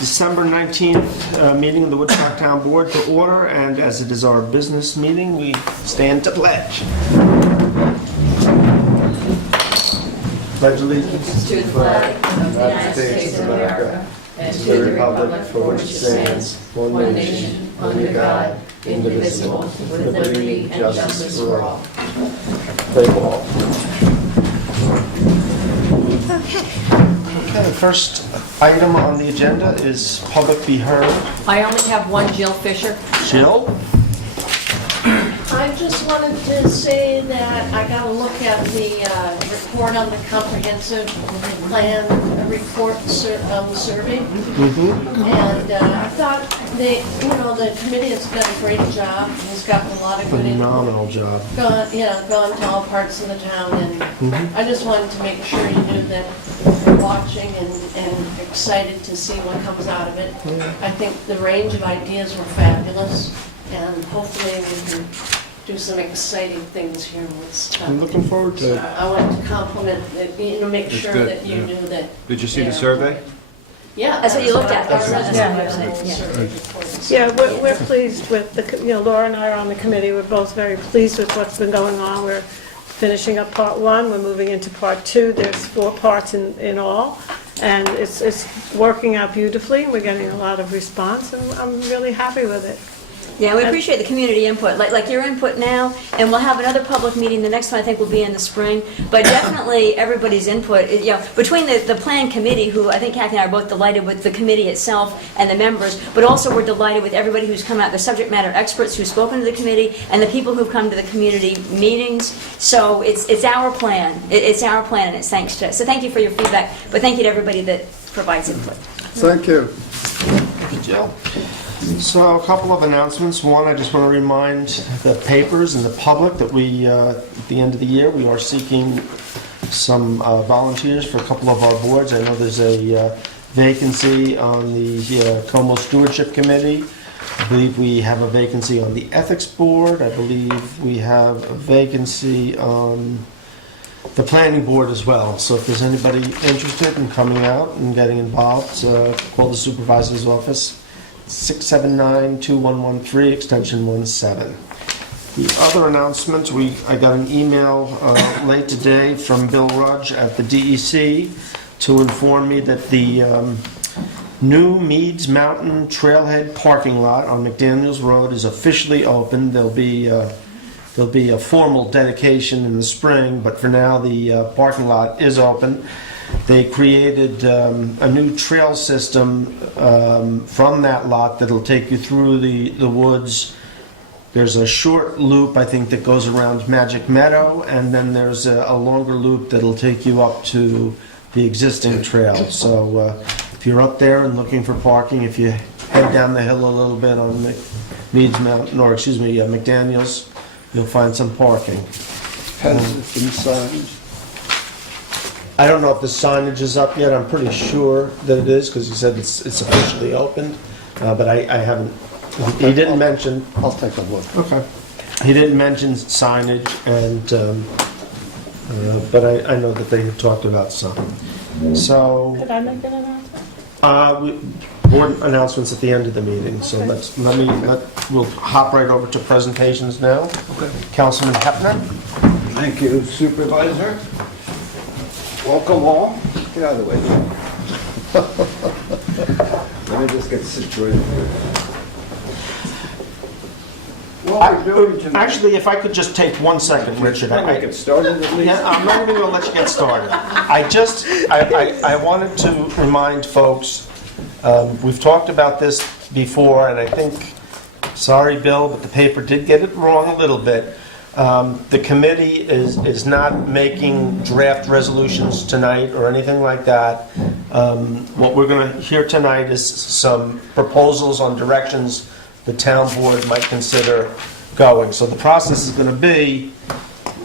December 19th meeting of the Woodstock Town Board to order, and as it is our business meeting, we stand to pledge. Pledge allegiance to the flag of the United States of America and to the republic for which it stands, one nation, under God, indivisible, with liberty and justice for all. Play ball. Okay, the first item on the agenda is public be heard. I only have one, Jill Fisher. Jill? I just wanted to say that I got a look at the report on the comprehensive plan report survey. And I thought the committee has done a great job. It's gotten a lot of good Phenomenal job. gone to all parts of the town, and I just wanted to make sure you knew that we're watching and excited to see what comes out of it. I think the range of ideas were fabulous, and hopefully we can do some exciting things here with stuff. I'm looking forward to it. I wanted to compliment, make That's sure good, that you yeah. knew that. Did you see the survey? Yeah. That's what you looked at. Yeah, we're pleased with Laura and I are on the committee. We're both very pleased with what's been going on. We're finishing up part one. We're moving into part two. There's 4 parts in all. And it's working out beautifully. We're getting a lot of response, and I'm really happy with it. Yeah, we appreciate the community input, like your input now, and we'll have another public meeting. The next one I think will be in the spring, but definitely everybody's input, between the plan committee, who I think Kathy and I are both delighted with the committee itself and the members, but also we're delighted with everybody who's come out, the subject matter experts who've spoken to the committee, and the people who've come to the community meetings. So it's our plan. It's our plan, and it's thanks to us. So thank you for your feedback, but thank you to everybody that provides input. Thank you. Thank you, Jill. So a couple of announcements. One, I just want to remind the papers and the public that we, at the end of the year, we are seeking some volunteers for a couple of our boards. I know there's a vacancy on the Como Stewardship Committee. I believe we have a vacancy on the Ethics Board. I believe we have a vacancy on the Planning Board as well. So if there's anybody interested in coming out and getting involved, call the Supervisor's Office. 679-2113, extension 17. The other announcement, I got an email late today from Bill Rudge at the DEC to inform me that the new Meads Mountain Trailhead parking lot on McDaniels Road is officially open. There'll be a formal dedication in the spring, but for now the parking lot is open. They created a new trail system from that lot that'll take you through the woods. There's a short loop, I think, that goes around Magic Meadow, and then there's a longer loop that'll take you up to the existing trail. So if you're up there and looking for parking, if you head down the hill a little bit on McDaniels, you'll find some parking. Has it been signed? I don't know if the signage is up yet. I'm pretty sure that it is because he said it's officially opened, but I haven't. He didn't mention. I'll take a look. Okay. He didn't mention signage, and but I know that they have talked about some. So Could I make an announcement? board announcements at the end of the meeting. So we'll hop right over to presentations now. Okay. Councilman Hepner. Thank you, Supervisor. Welcome all. Get out of the way. Let me just get situated here. What we're doing tonight... Actually, if I could just take 1 second, Richard. Let me get started at least. Yeah, I'm not even going to let you get started. I wanted to remind folks, we've talked about this before, and I think, sorry, Bill, but the paper did get it wrong a little bit. The committee is not making draft resolutions tonight or anything like that. What we're going to hear tonight is some proposals on directions the town board might consider going. So the process is going to be,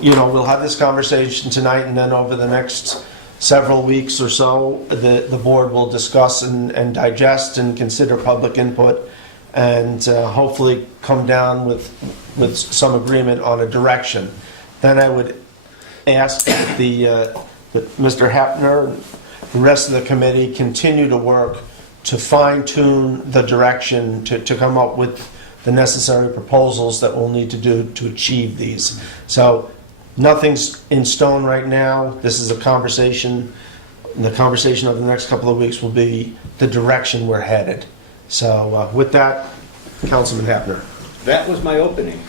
we'll have this conversation tonight, and then over the next several weeks or so, the board will discuss and digest and consider public input, and hopefully come down with some agreement on a direction. Then I would ask that Mr. Hepner and the rest of the committee continue to work to fine-tune the direction, to come up with the necessary proposals that we'll need to do to achieve these. So nothing's in stone right now. This is a conversation. The conversation of the next couple of weeks will be the direction we're headed. So with that, Councilman Hepner. That was my opening.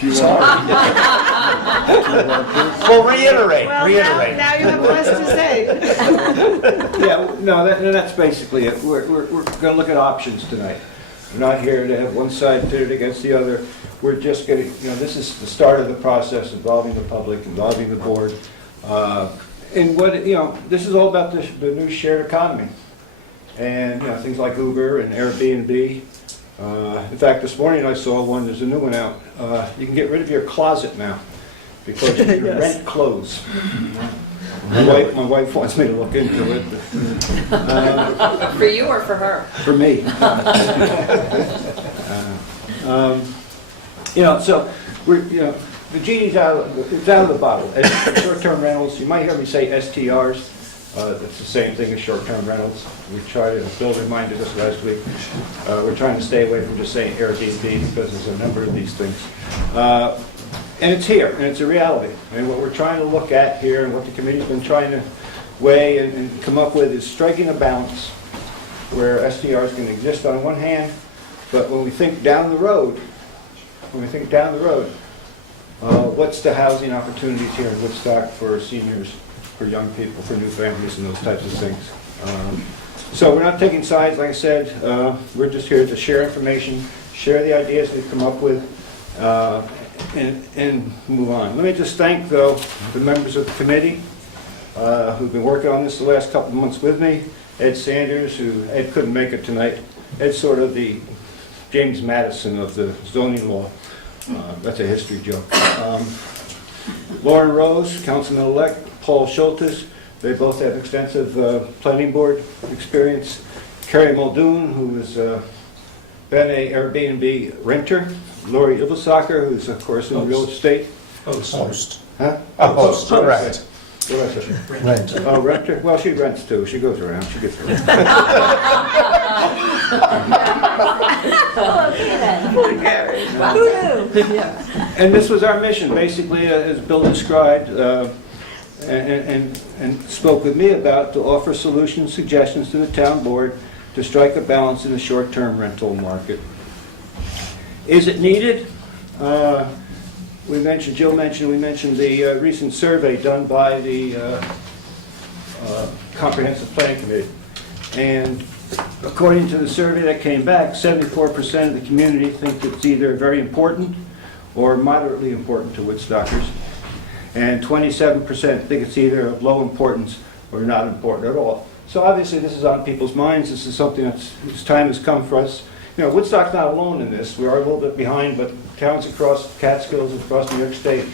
Well, reiterate. Well, now you have less to say. Yeah, no, that's basically it. We're going to look at options tonight. We're not here to have one side pitted against the other. We're just going to, this is the start of the process involving the public, involving the board. And this is all about the new shared economy. And, things like Uber and Airbnb. In fact, this morning I saw one, there's a new one out. You can get rid of your closet now because you can Yes. rent clothes. My wife wants me to look into it. For you or for her? For me. So we're, the genie's it's out of the bottle. And short-term rentals, you might hear me say STRs. That's the same thing as short-term rentals. We tried to, Bill reminded us last week, we're trying to stay away from just saying Airbnb because there's a number of these things. And it's here, and it's a reality. And what we're trying to look at here, and what the committee's been trying to weigh and come up with, is striking a balance where STRs can exist on one hand, but when we think down the road, what's the housing opportunities here in Woodstock for seniors, for young people, for new families, and those types of things. So we're not taking sides, like I said. We're just here to share information, share the ideas we've come up with, and move on. Let me just thank, though, the members of the committee who've been working on this the last couple of months with me. Ed Sanders, Ed couldn't make it tonight. Ed's sort of the James Madison of the zoning law. That's a history joke. Lauren Rose, Councilman-elect, Paul Schultes, they both have extensive planning board experience. Carrie Muldoon, who has been a Airbnb renter. Lori Ibbelsacker, who's of course in real estate. Host. Huh? A host, correct. What did I say? Rent. Oh, renter? Well, she rents too. She goes around. She gets around. And this was our mission, basically, as Bill described, and spoke with me about, to offer solutions, suggestions to the town board to strike a balance in the short-term rental market. Is it needed? We mentioned the recent survey done by the Comprehensive Planning Committee. And according to the survey that came back, 74% of the community think it's either very important or moderately important to Woodstockers. And 27% think it's either of low importance or not important at all. So obviously this is on people's minds. This is something whose time has come for us. Woodstock's not alone in this. We are a little bit behind, but towns across Catskills, across New York State,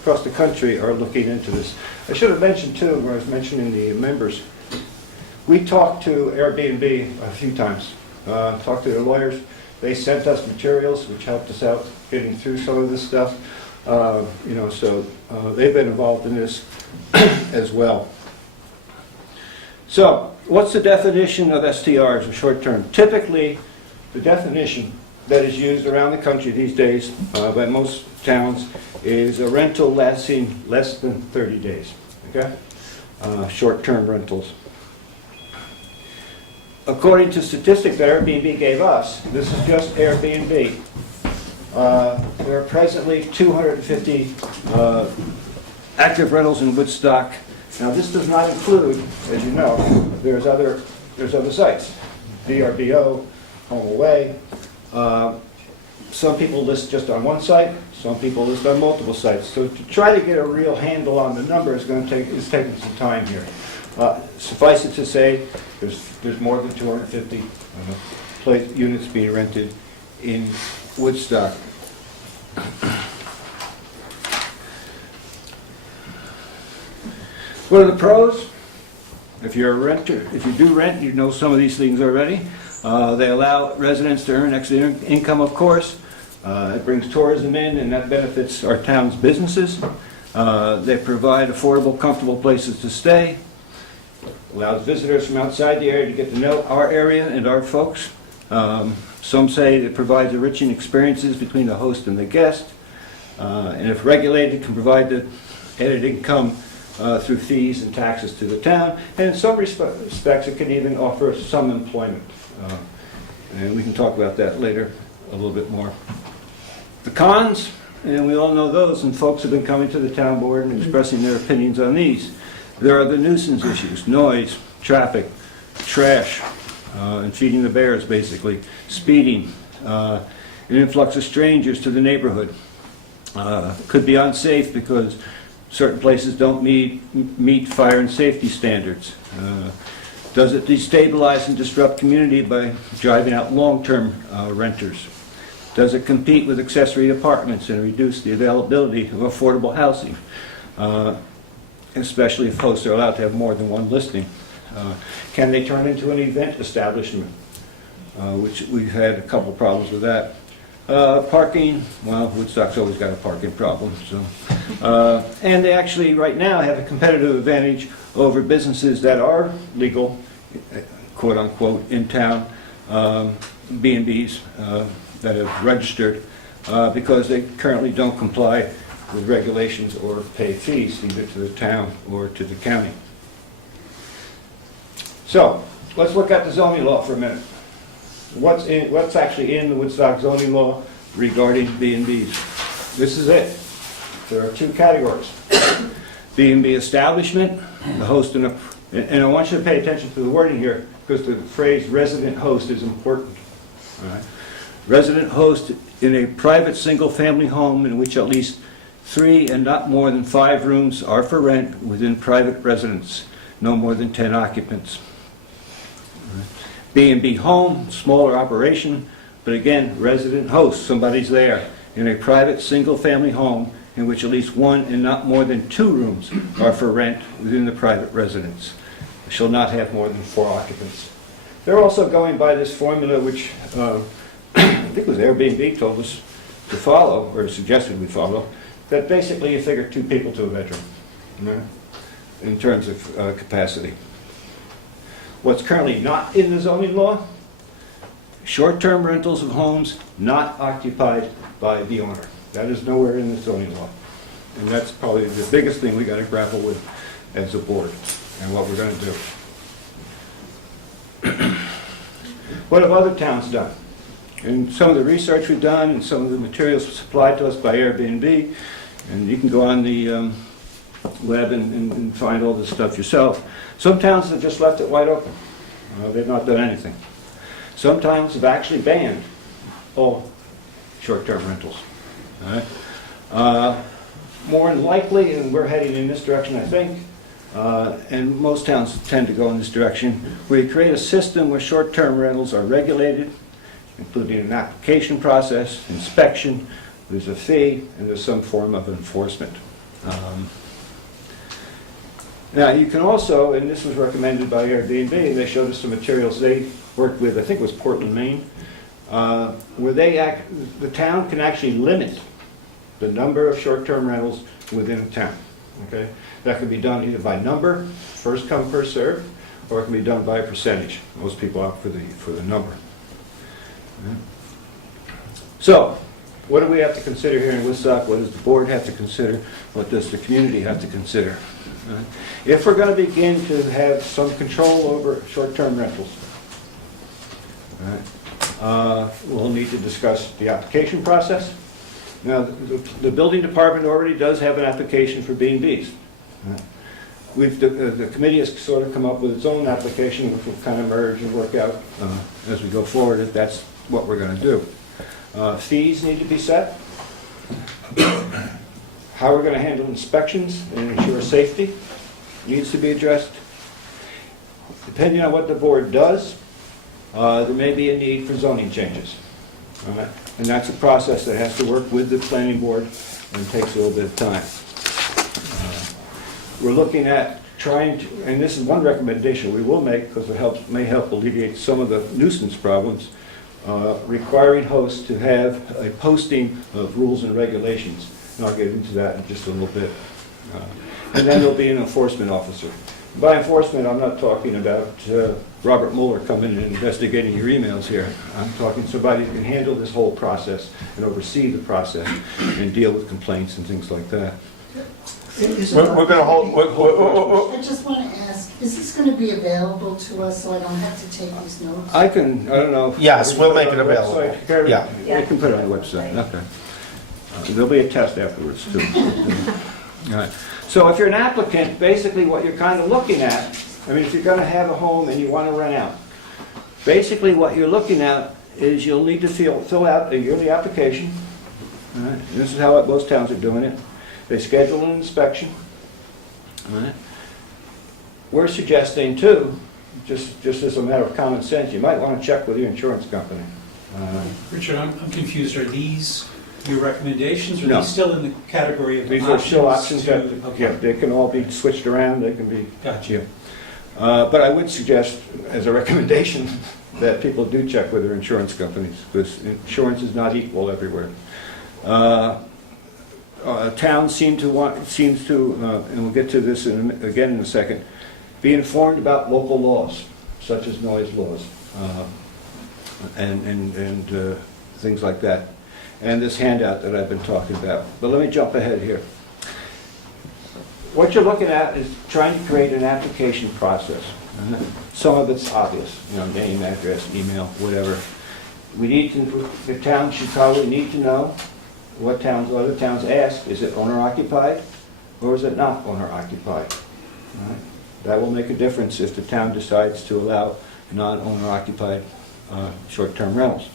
across the country are looking into this. I should have mentioned too, when I was mentioning the members, we talked to Airbnb a few times, talked to their lawyers. They sent us materials which helped us out getting through some of this stuff. So they've been involved in this as well. So what's the definition of STRs, or short term? Typically, the definition that is used around the country these days by most towns is a rental lasting less than 30 days. Okay? Short-term rentals. According to statistics that Airbnb gave us, this is just Airbnb, there are presently 250 active rentals in Woodstock. Now this does not include, as you know, there's other sites, VRBO, Home Away. Some people list just on one site, some people list on multiple sites. So to try to get a real handle on the number is taking some time here. Suffice it to say, there's more than 250 units being rented in Woodstock. What are the pros? If you're a renter, if you do rent, you know some of these things already. They allow residents to earn extra income, of course. It brings tourism in, and that benefits our town's businesses. They provide affordable, comfortable places to stay. allows visitors from outside the area to get to know our area and our folks. Some say it provides enriching experiences between the host and the guest, and if regulated, can provide the added income through fees and taxes to the town, and in some respects it can even offer some employment. And we can talk about that later a little bit more. The cons, and we all know those, and folks have been coming to the town board and expressing their opinions on these. There are the nuisance issues, noise, traffic, trash, and feeding the bears, basically, speeding, an influx of strangers to the neighborhood. Could be unsafe because certain places don't meet fire and safety standards. Does it destabilize and disrupt community by driving out long-term renters? Does it compete with accessory apartments and reduce the availability of affordable housing, especially if hosts are allowed to have more than one listing? Can they turn into an event establishment, which we've had a couple problems with that. Parking, well, Woodstock's always got a parking problem. So, and they actually right now have a competitive advantage over businesses that are legal, quote unquote, in town, B&Bs that have registered, because they currently don't comply with regulations or pay fees either to the town or to the county. So, let's look at the zoning law for a minute. What's actually in the Woodstock zoning law regarding B&Bs? This is it. There are two categories. B&B establishment, the host and I want you to pay attention to the wording here because the phrase resident host is important. All right? Resident host in a private single-family home in which at least 3 and not more than 5 rooms are for rent within private residence, no more than 10 occupants. B&B home, smaller operation, but again, resident host, somebody's there, in a private single-family home in which at least 1 and not more than 2 rooms are for rent within the private residence. It shall not have more than 4 occupants. They're also going by this formula which I think it was Airbnb told us to follow, or suggested we follow, that basically you figure 2 people to a bedroom, right, in terms of capacity. What's currently not in the zoning law? Short-term rentals of homes not occupied by the owner. That is nowhere in the zoning law. And that's probably the biggest thing we got to grapple with as a board and what we're going to do. What have other towns done? And some of the research we've done and some of the materials supplied to us by Airbnb, and you can go on the web and find all this stuff yourself. Some towns have just left it wide open. They've not done anything. Some towns have actually banned all short-term rentals. All right? More than likely, and we're heading in this direction, I think, and most towns tend to go in this direction, where you create a system where short-term rentals are regulated, including an application process, inspection, there's a fee, and there's some form of enforcement. Now, you can also, and this was recommended by Airbnb, and they showed us some materials they worked with, I think it was Portland, Maine, where the town can actually limit the number of short-term rentals within a town. Okay? That can be done either by number, first come, first served, or it can be done by a percentage. Most people opt for the number. So, what do we have to consider here in Woodstock? What does the board have to consider? What does the community have to consider? If we're going to begin to have some control over short-term rentals, we'll need to discuss the application process. Now, the building department already does have an application for B&Bs. The committee has sort of come up with its own application, which will kind of merge and work out as we go forward, if that's what we're going to do. Fees need to be set. How we're going to handle inspections and ensure safety needs to be addressed. Depending on what the board does, there may be a need for zoning changes. All right? And that's a process that has to work with the planning board and takes a little bit of time. We're looking at trying to, and this is one recommendation we will make because it may help alleviate some of the nuisance problems, requiring hosts to have a posting of rules and regulations. And I'll get into that in just a little bit. And then there'll be an enforcement officer. By enforcement, I'm not talking about Robert Mueller coming and investigating your emails here. I'm talking somebody who can handle this whole process and oversee the process and deal with complaints and things like that. We're going to hold, I just want to ask, is this going to be available to us so I don't have to take these notes? I don't know. Yes, we'll make it On the available. website. Yeah. We can put it on the website, okay. There'll be a test afterwards, too. All right. So if you're an applicant, basically what you're kind of looking at, I mean, if you're going to have a home and you want to rent out, basically what you're looking at is you'll need to fill out a yearly application. All right. This is how most towns are doing it. They schedule an inspection. All right. We're suggesting, too, just as a matter of common sense, you might want to check with your insurance company. Richard, I'm confused. Are these your recommendations, or are No. these still in the category of These are still options that, Okay. yeah, they can all be switched around, they can be. Gotcha. But I would suggest, as a recommendation, that people do check with their insurance companies, because insurance is not equal everywhere. Towns seems to, and we'll get to this again in a second, be informed about local laws, such as noise laws, and things like that. And this handout that I've been talking about. But let me jump ahead here. What you're looking at is trying to create an application process. Some of it's obvious, name, address, email, whatever. The town should probably need to know what other towns ask. Is it owner occupied or is it not owner occupied? Right? That will make a difference if the town decides to allow non-owner occupied short-term rentals.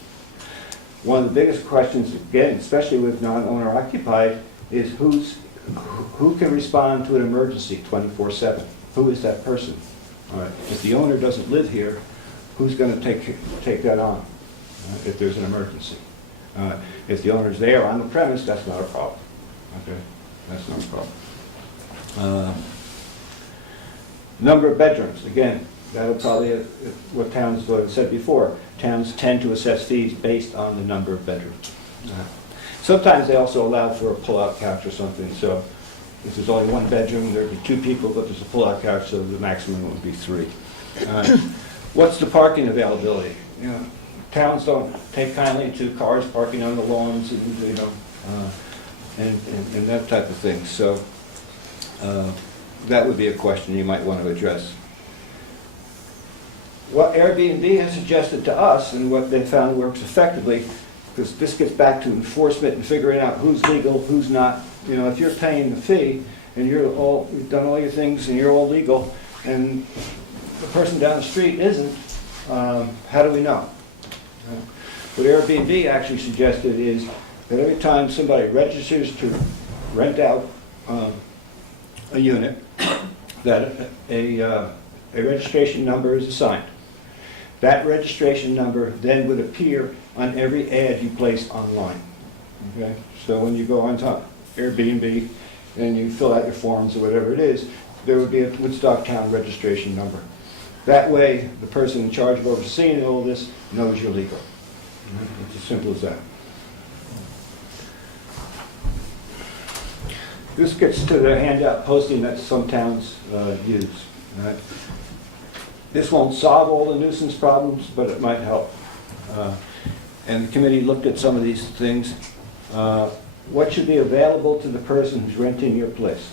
One of the biggest questions, again, especially with non-owner occupied, is who can respond to an emergency 24/7? Who is that person? All right. If the owner doesn't live here, who's going to take that on if there's an emergency? If the owner's there on the premise, that's not a problem. Okay, that's not a problem. Number of bedrooms, again, that'll probably, what towns, what I said before, towns tend to assess fees based on the number of bedrooms. Sometimes they also allow for a pull-out couch or something, so if there's only one bedroom, there'd be 2 people, but there's a pull-out couch, so the maximum would be 3. What's the parking availability? Towns don't take kindly to cars parking on the lawns and, and that type of thing, so that would be a question you might want to address. What Airbnb has suggested to us, and what they found works effectively, because this gets back to enforcement and figuring out who's legal, who's not. If you're paying the fee and you've done all your things and you're all legal, and the person down the street isn't, how do we know? What Airbnb actually suggested is that every time somebody registers to rent out a unit, that a registration number is assigned. That registration number then would appear on every ad you place online. Okay? So when you go onto Airbnb and you fill out your forms or whatever it is, there would be a Woodstock Town registration number. That way, the person in charge of overseeing all this knows you're legal. It's as simple as that. This gets to the handout posting that some towns use. Right? This won't solve all the nuisance problems, but it might help. And the committee looked at some of these things. What should be available to the person who's renting your place?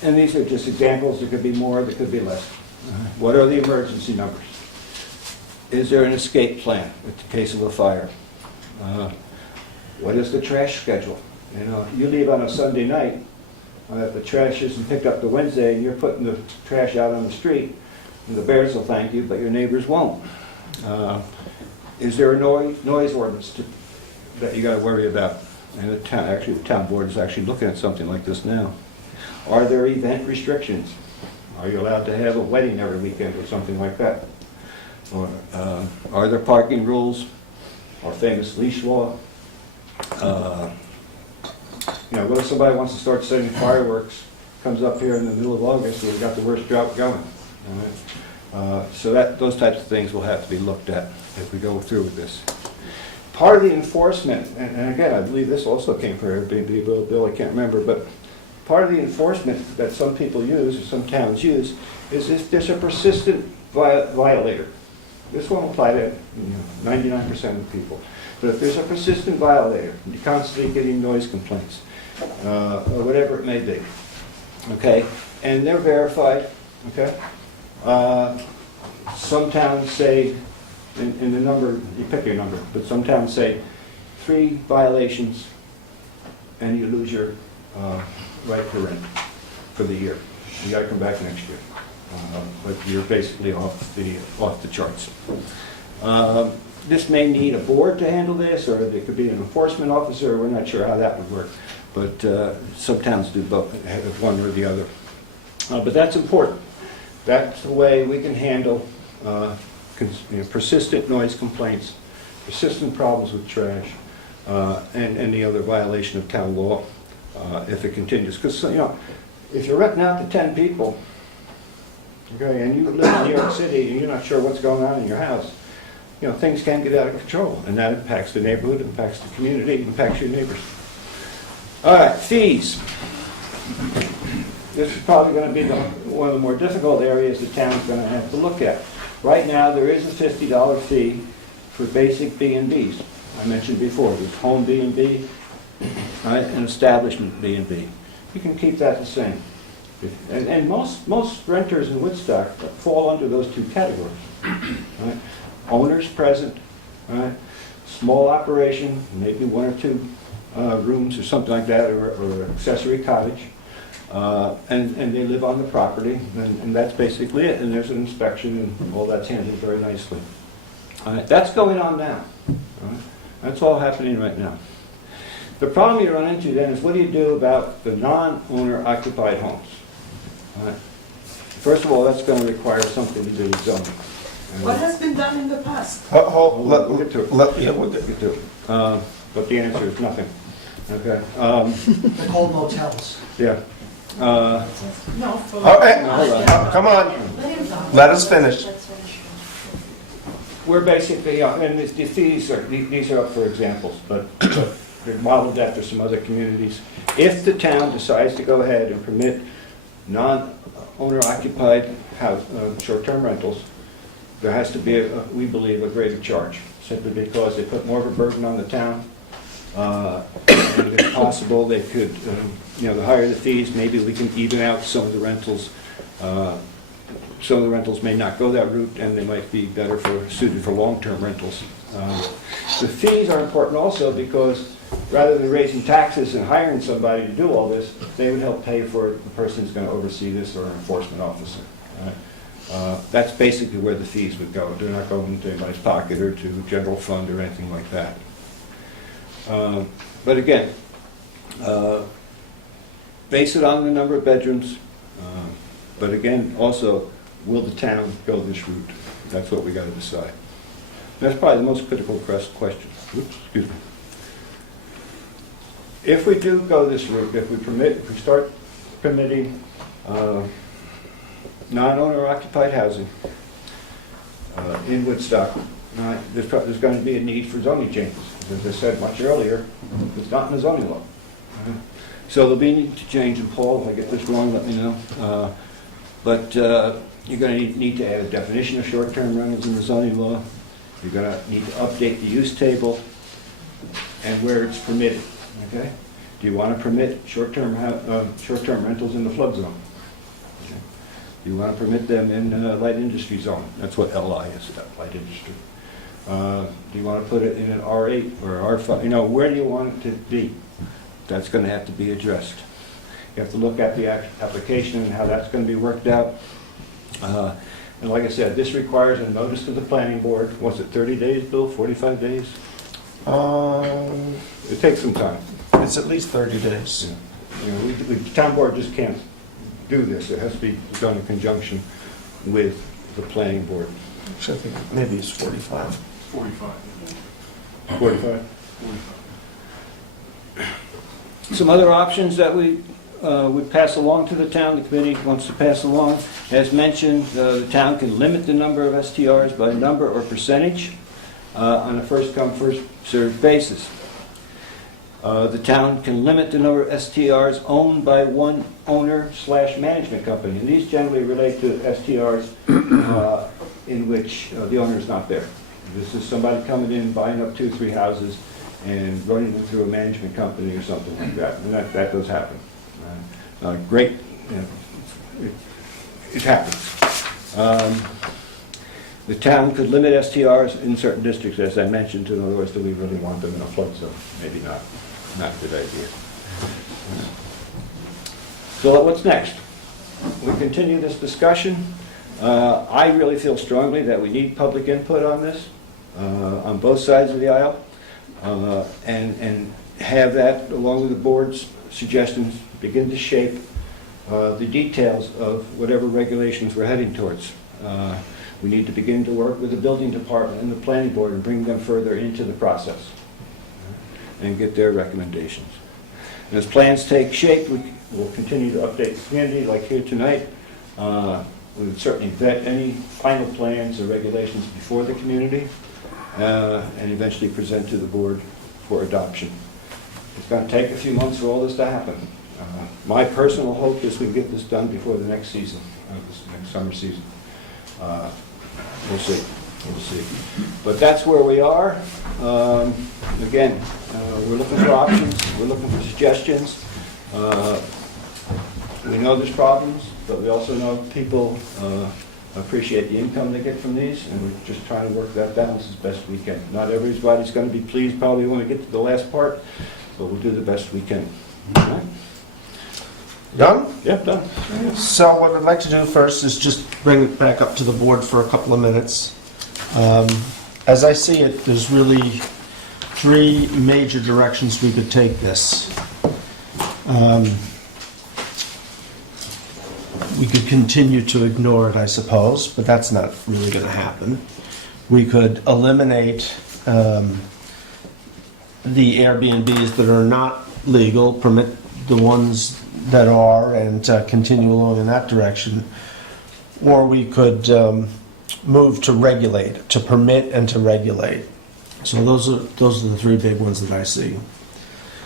And these are just examples. There could be more, there could be less. What are the emergency numbers? Is there an escape plan in the case of a fire? What is the trash schedule? You leave on a Sunday night, the trash isn't picked up the Wednesday, and you're putting the trash out on the street, and the bears will thank you, but your neighbors won't. Is there a noise ordinance that you got to worry about? And the town board is actually looking at something like this now. Are there event restrictions? Are you allowed to have a wedding every weekend or something like that? Or are there parking rules? Our famous leash law? What if somebody wants to start setting fireworks, comes up here in the middle of August, we've got the worst drought going. So those types of things will have to be looked at as we go through with this. Part of the enforcement, and again, I believe this also came from Airbnb, Bill, I can't remember, but part of the enforcement that some people use, or some towns use, is if there's a persistent violator. This won't apply to 99% of people. But if there's a persistent violator, you're constantly getting noise complaints, or whatever it may be, okay, and they're verified, okay, some towns say, in the number, you pick your number, but some towns say 3 violations and you lose your right to rent for the year. You got to come back next year. But you're basically off the charts. This may need a board to handle this, or there could be an enforcement officer. We're not sure how that would work, but some towns do both, have one or the other. But that's important. That's the way we can handle persistent noise complaints, persistent problems with trash, and any other violation of town law if it continues. Because if you're renting out to 10 people, okay, and you live in New York City and you're not sure what's going on in your house, things can get out of control, and that impacts the neighborhood, impacts the community, impacts your neighbors. All right, fees. This is probably going to be one of the more difficult areas the town's going to have to look at. Right now, there is a $50 fee for basic B&Bs. I mentioned before, there's home B&B, right, and establishment B&B. You can keep that the same. And most renters in Woodstock fall under those two categories. Right? Owners present, right? Small operation, maybe 1 or 2 rooms or something like that, or accessory cottage, and they live on the property, and that's basically it. And there's an inspection, and all that's handled very nicely. That's going on now. Right? That's all happening right now. The problem you run into then is, what do you do about the non-owner occupied homes? Right. First of all, that's going to require something to do with zoning. What has been done in the past? We'll get to it. We'll Get to it. But the answer is nothing. Okay. They're called motels. Yeah. No. Come on, let us finish. We're basically, and the fees are, these are up for examples, but they're modeled after some other communities. If the town decides to go ahead and permit non-owner occupied short-term rentals, there has to be, we believe, a greater charge, simply because they put more of a burden on the town. And if possible, they could, the higher the fees, maybe we can even out some of the rentals. Some of the rentals may not go that route, and they might be better suited for long-term rentals. The fees are important also because rather than raising taxes and hiring somebody to do all this, they would help pay for the person who's going to oversee this, or an enforcement officer. Right? That's basically where the fees would go. They're not going into anybody's pocket or to general fund or anything like that. But again, base it on the number of bedrooms. But again, also, will the town go this route? That's what we got to decide. That's probably the most critical question. Oops, excuse me. If we do go this route, if we start permitting non-owner occupied housing in Woodstock, there's going to be a need for zoning changes. As I said much earlier, it's not in the zoning law. So there'll be a need to change, and Paul, if I get this wrong, let me know. But you're going to need to add a definition of short-term rentals in the zoning law. You're going to need to update the use table and where it's permitted. Okay? Do you want to permit short-term rentals in the flood zone? Okay. Do you want to permit them in light industry zone? That's what LI is, light industry. Do you want to put it in an R8 or R5? Where do you want it to be? That's going to have to be addressed. You have to look at the application and how that's going to be worked out. And like I said, this requires a notice to the planning board. Was it 30 days, Bill? 45 days? It takes some time. It's at least 30 days. Yeah. The town board just can't do this. It has to be done in conjunction with the planning board. Actually, I think maybe it's 45. 45. 45? Some other options that we would pass along to the town, the committee wants to pass along. As mentioned, the town can limit the number of STRs by number or percentage on a first-come, first-served basis. The town can limit the number of STRs owned by one owner/management company. And these generally relate to STRs in which the owner is not there. This is somebody coming in, buying up 2 or 3 houses and running them through a management company or something like that. And that does happen. Great, it happens. The town could limit STRs in certain districts, as I mentioned. In other words, do we really want them in a flood zone? Maybe not. Not a good idea. So what's next? We continue this discussion. I really feel strongly that we need public input on this, on both sides of the aisle, and have that, along with the board's suggestions, begin to shape the details of whatever regulations we're heading towards. We need to begin to work with the building department and the planning board and bring them further into the process and get their recommendations. And as plans take shape, we will continue to update the community like here tonight. We would certainly vet any final plans or regulations before the community and eventually present to the board for adoption. It's going to take a few months for all this to happen. My personal hope is we can get this done before the next season, this next summer season. We'll see. We'll see. But that's where we are. Again, we're looking for options. We're looking for suggestions. We know there's problems, but we also know people appreciate the income they get from these, and we're just trying to work that balance as best we can. Not everybody's going to be pleased probably when we get to the last part, but we'll do the best we can. All right? Done? Yep, done. So what I'd like to do first is just bring it back up to the board for a couple of minutes. As I see it, there's really 3 major directions we could take this. We could continue to ignore it, I suppose, but that's not really going to happen. We could eliminate the Airbnbs that are not legal, permit the ones that are, and continue along in that direction. Or we could move to regulate, to permit and to regulate. So those are the 3 big ones that I see.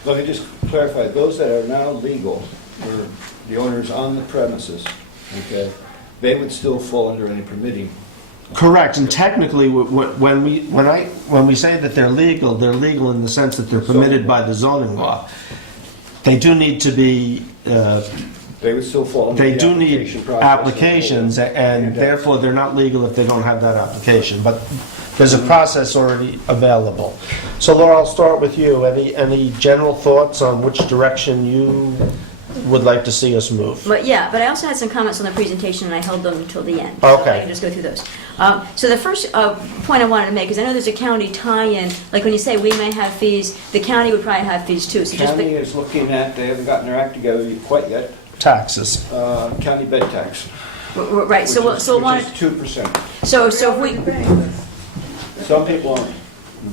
Let me just clarify, those that are now legal, or the owners on the premises, okay, they would still fall under any permitting. Correct, and technically, when we say that they're legal in the sense that they're permitted by the zoning law. They do need to be. They would still fall under They the do application need process. applications, and therefore they're not legal if they don't have that application. But there's a process already available. So Laura, I'll start with you. Any general thoughts on which direction you would like to see us move? But I also had some comments on the presentation, and I held them until the end. Okay. So I can just go through those. So the first point I wanted to make is I know there's a county tie-in. Like when you say we may have fees, the county would probably have fees too. So County is looking at, they haven't gotten their act together quite yet, Taxes. county bed tax. Right. Which So is, so which one. is 2%. So if we. Some people aren't,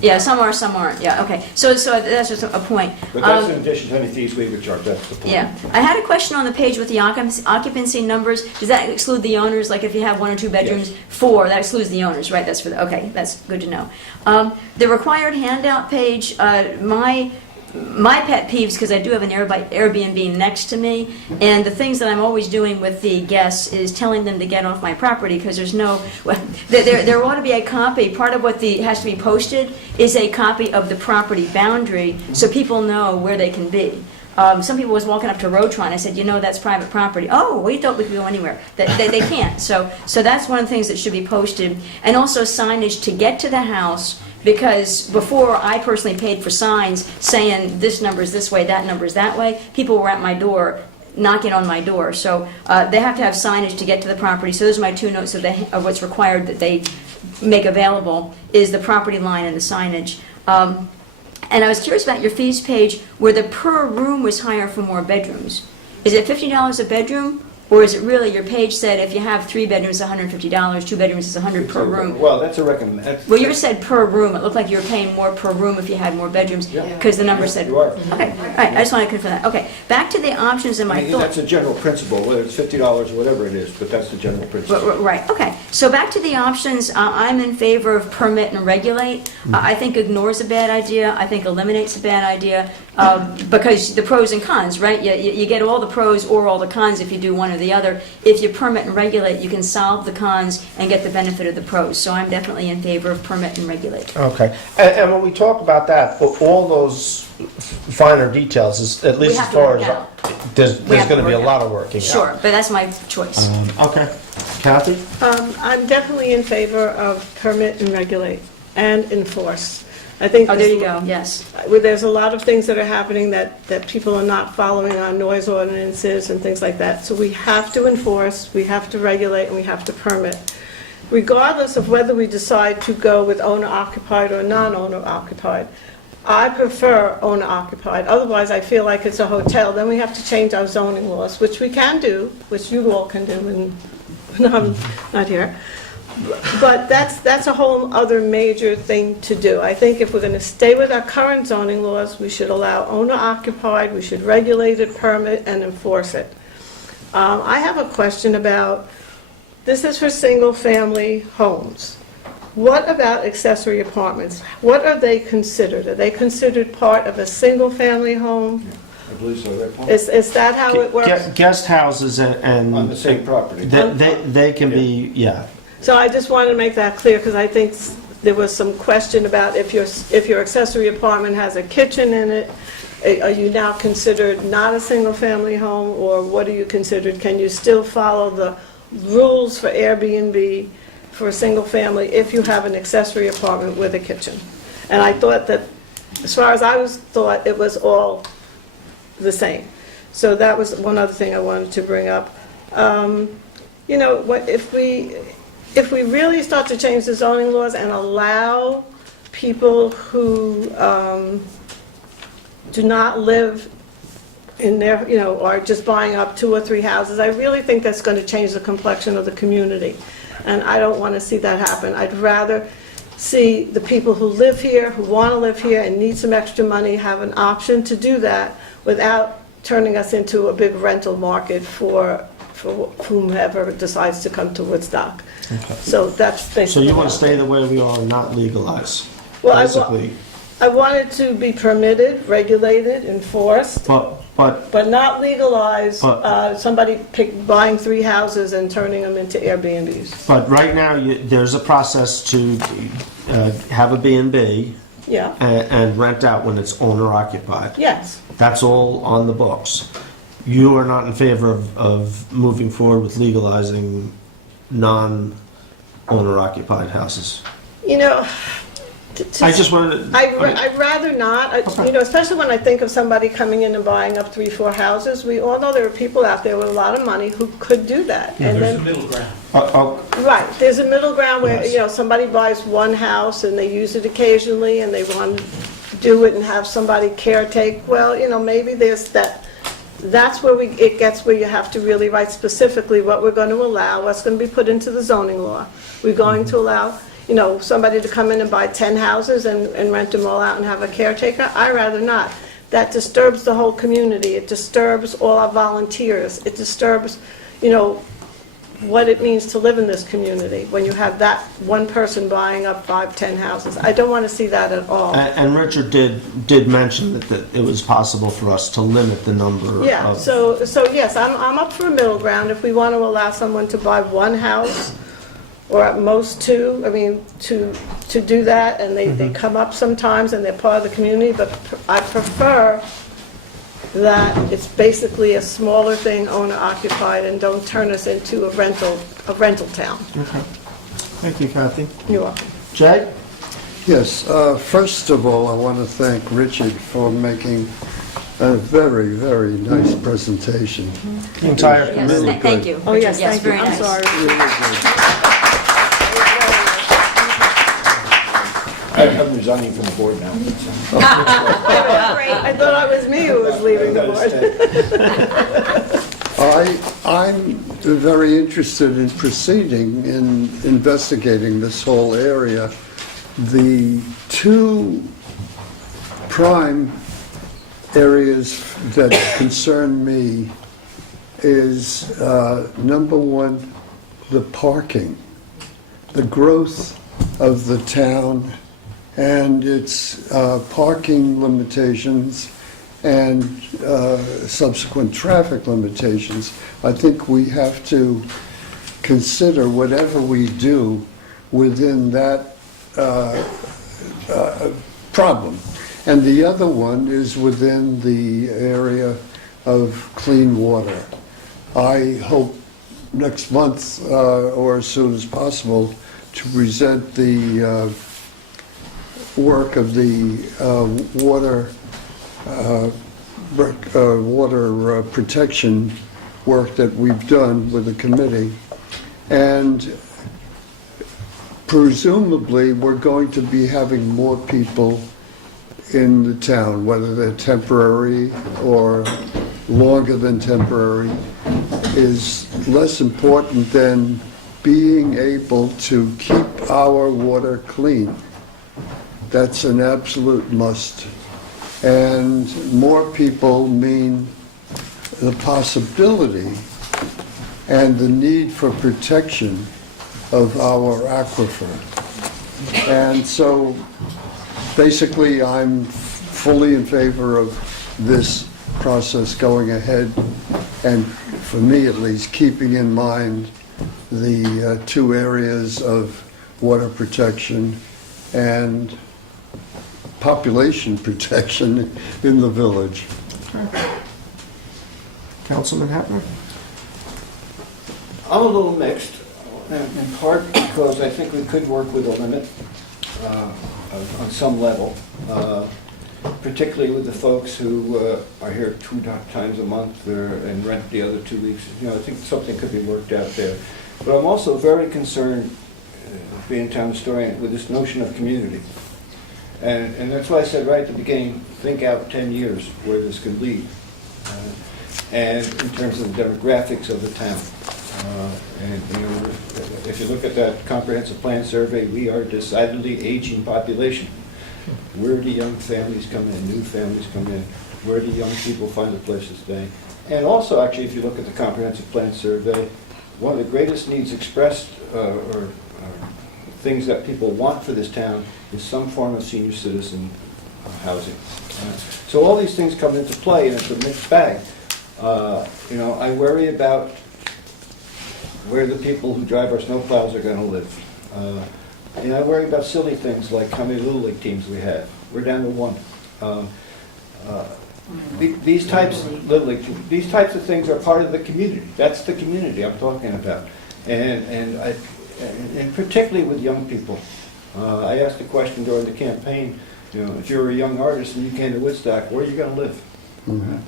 Yeah, some are, some aren't. Yeah. Okay. So that's just a point. but that's in addition to any fees we would charge. That's the point. Yeah. I had a question on the page with the occupancy numbers. Does that exclude the owners? Like if you have 1 or 2 bedrooms, Yes. 4, that excludes the owners, right? That's for the, okay, that's good to know. The required handout page, my pet peeves, because I do have an Airbnb next to me, and the things that I'm always doing with the guests is telling them to get off my property because there's no, there ought to be a copy. Part of what has to be posted is a copy of the property boundary so people know where they can be. Some people was walking up to Rotron. I said, that's private property. Oh, we thought we could go anywhere. They can't. So that's one of the things that should be posted. And also signage to get to the house, because before I personally paid for signs saying this number is this way, that number is that way, people were at my door, knocking on my door. So they have to have signage to get to the property. So those are my 2 notes of what's required that they make available is the property line and the signage. And I was curious about your fees page where the per room was higher for more bedrooms. Is it $50 a bedroom Or is it really, your page said if you have 3 bedrooms, $150, 2 bedrooms is $100 per room? Well, that's a recommend. Well, you said per room. It looked like you were paying more per room if you had more bedrooms, Yeah. because the number said... You are. Okay, all right, I just want to confirm that. Okay, back to the options in I my mean, thought. that's a general principle, whether it's $50 or whatever it is, but that's the general principle. Right, okay. So back to the options, I'm in favor of permit and regulate. I think ignores a bad idea. I think eliminates a bad idea, because the pros and cons, right? You get all the pros or all the cons if you do one or the other. If you permit and regulate, you can solve the cons and get the benefit of the pros. So I'm definitely in favor of permit and regulate. Okay. And when we talk about that, all those finer details, is at least have as to far work as, out. there's We have to going to be a work lot out. of working out. Sure, but that's my choice. Okay. Kathy? I'm definitely in favor of permit and regulate and enforce. I think Oh, there you go, yes. there's a lot of things that are happening that people are not following our noise ordinances and things like that. So we have to enforce, we have to regulate, and we have to permit. Regardless of whether we decide to go with owner-occupied or non-owner-occupied, I prefer owner-occupied. Otherwise, I feel like it's a hotel. Then we have to change our zoning laws, which we can do, which you all can do when I'm not here. But that's a whole other major thing to do. I think if we're going to stay with our current zoning laws, we should allow owner-occupied, we should regulate it, permit, and enforce it. I have a question about, this is for single-family homes. What about accessory apartments? What are they considered? Are they considered part of a single-family home? I believe so. That Is that how it works? Guest houses and... on the same property. They can be, yeah. So I just wanted to make that clear, because I think there was some question about if your accessory apartment has a kitchen in it, are you now considered not a single-family home, or what are you considered? Can you still follow the rules for Airbnb for a single family if you have an accessory apartment with a kitchen? And I thought that, as far as I thought, it was all the same. So that was one other thing I wanted to bring up. You know, what if we really start to change the zoning laws and allow people who do not live in their, you know, are just buying up 2 or 3 houses, I really think that's going to change the complexion of the community. And I don't want to see that happen. I'd rather see the people who live here, who want to live here and need some extra money, have an option to do that without turning us into a big rental market for whomever decides to come to Woodstock. Okay. So that's basically... So you want to stay the way we are and not legalize? Well, Basically, I want it to be permitted, regulated, enforced, but not legalize But- somebody buying 3 houses and turning them into Airbnbs. But right now, there's a process to have a B&B Yeah, and rent out when it's owner-occupied. yes. That's all on the books. You are not in favor of moving forward with legalizing non-owner-occupied houses. You know, I just wanted to... I'd rather not, Okay. you know, especially when I think of somebody coming in and buying up 3, 4 houses. We all know there are people out there with a lot of money who could do that. And There's a then, middle ground. right, there's a middle ground where, Yes. you know, somebody buys 1 house and they use it occasionally and they want to do it and have somebody caretake. Well, you know, maybe there's that's where it gets where you have to really write specifically what we're going to allow, what's going to be put into the zoning law. We're going to allow, you know, somebody to come in and buy 10 houses and rent them all out and have a caretaker. I'd rather not. That disturbs the whole community. It disturbs all our volunteers. It disturbs, you know, what it means to live in this community when you have that one person buying up 5, 10 houses. I don't want to see that at all. And Richard did mention that it was possible for us to limit the number Yeah, of... so yes, I'm up for a middle ground. If we want to allow someone to buy 1 house, or at most 2, I mean, to do that, and they come up sometimes and they're part of the community, but I prefer that it's basically a smaller thing, owner-occupied, and don't turn us into a rental town. Okay. Thank you, Kathy. You're welcome. Jay? Yes, first of all, I want to thank Richard for making a very, very nice presentation. The entire Yes, committee. thank you. Oh, yes, Richard. thank you. Very I'm nice. sorry. I'm resigning from the board now. I thought it was me who was leaving the board. I'm very interested in proceeding in investigating this whole area. The two prime areas that concern me is, number one, the parking, the growth of the town and its parking limitations and subsequent traffic limitations. I think we have to consider whatever we do within that problem. And the other one is within the area of clean water. I hope next month or as soon as possible to present the work of the water protection work that we've done with the committee. And presumably we're going to be having more people in the town, whether they're temporary or longer than temporary, is less important than being able to keep our water clean. That's an absolute must. And more people mean the possibility and the need for protection of our aquifer. And so basically I'm fully in favor of this process going ahead, and for me at least, keeping in mind the two areas of water protection and population protection in the village. Councilman Hapner? I'm a little mixed, in part because I think we could work with a limit on some level, particularly with the folks who are here 2 times a month and rent the other 2 weeks. You know, I think something could be worked out there. But I'm also very concerned, being a town historian, with this notion of community. And that's why I said right at the beginning, think out 10 years where this could lead. And in terms of the demographics of the town. And you know, if you look at that comprehensive plan survey, we are decidedly aging population. Where do young families come in, new families come in? Where do young people find a place to stay? And also, actually, if you look at the comprehensive plan survey, one of the greatest needs expressed or things that people want for this town is some form of senior citizen housing. So all these things come into play, and it's a mixed bag. You know, I worry about where the people who drive our snowplows are going to live. And I worry about silly things like how many Little League teams we have. We're down to 1. These types of things are part of the community. That's the community I'm talking about, and particularly with young people. I asked a question during the campaign. You know, if you're a young artist and you came to Woodstock, where are you going to live? Mm-hmm.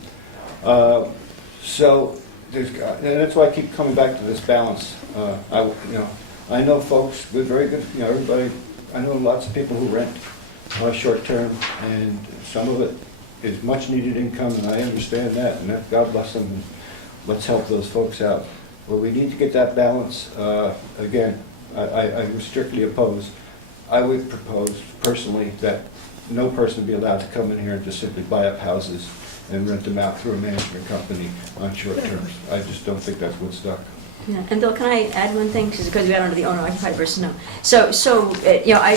So and that's why I keep coming back to this balance. I know folks, very good. You know, everybody. I know lots of people who rent short term, and some of it is much needed income, and I understand that. And God bless them. And let's help those folks out. But we need to get that balance. Again, I'm strictly opposed. I would propose personally that no person be allowed to come in here and just simply buy up houses and rent them out through a management company on short terms. I just don't think that's Woodstock. Yeah. And Bill, can I add one thing? Because we got under the owner-occupied versus no. So you know, I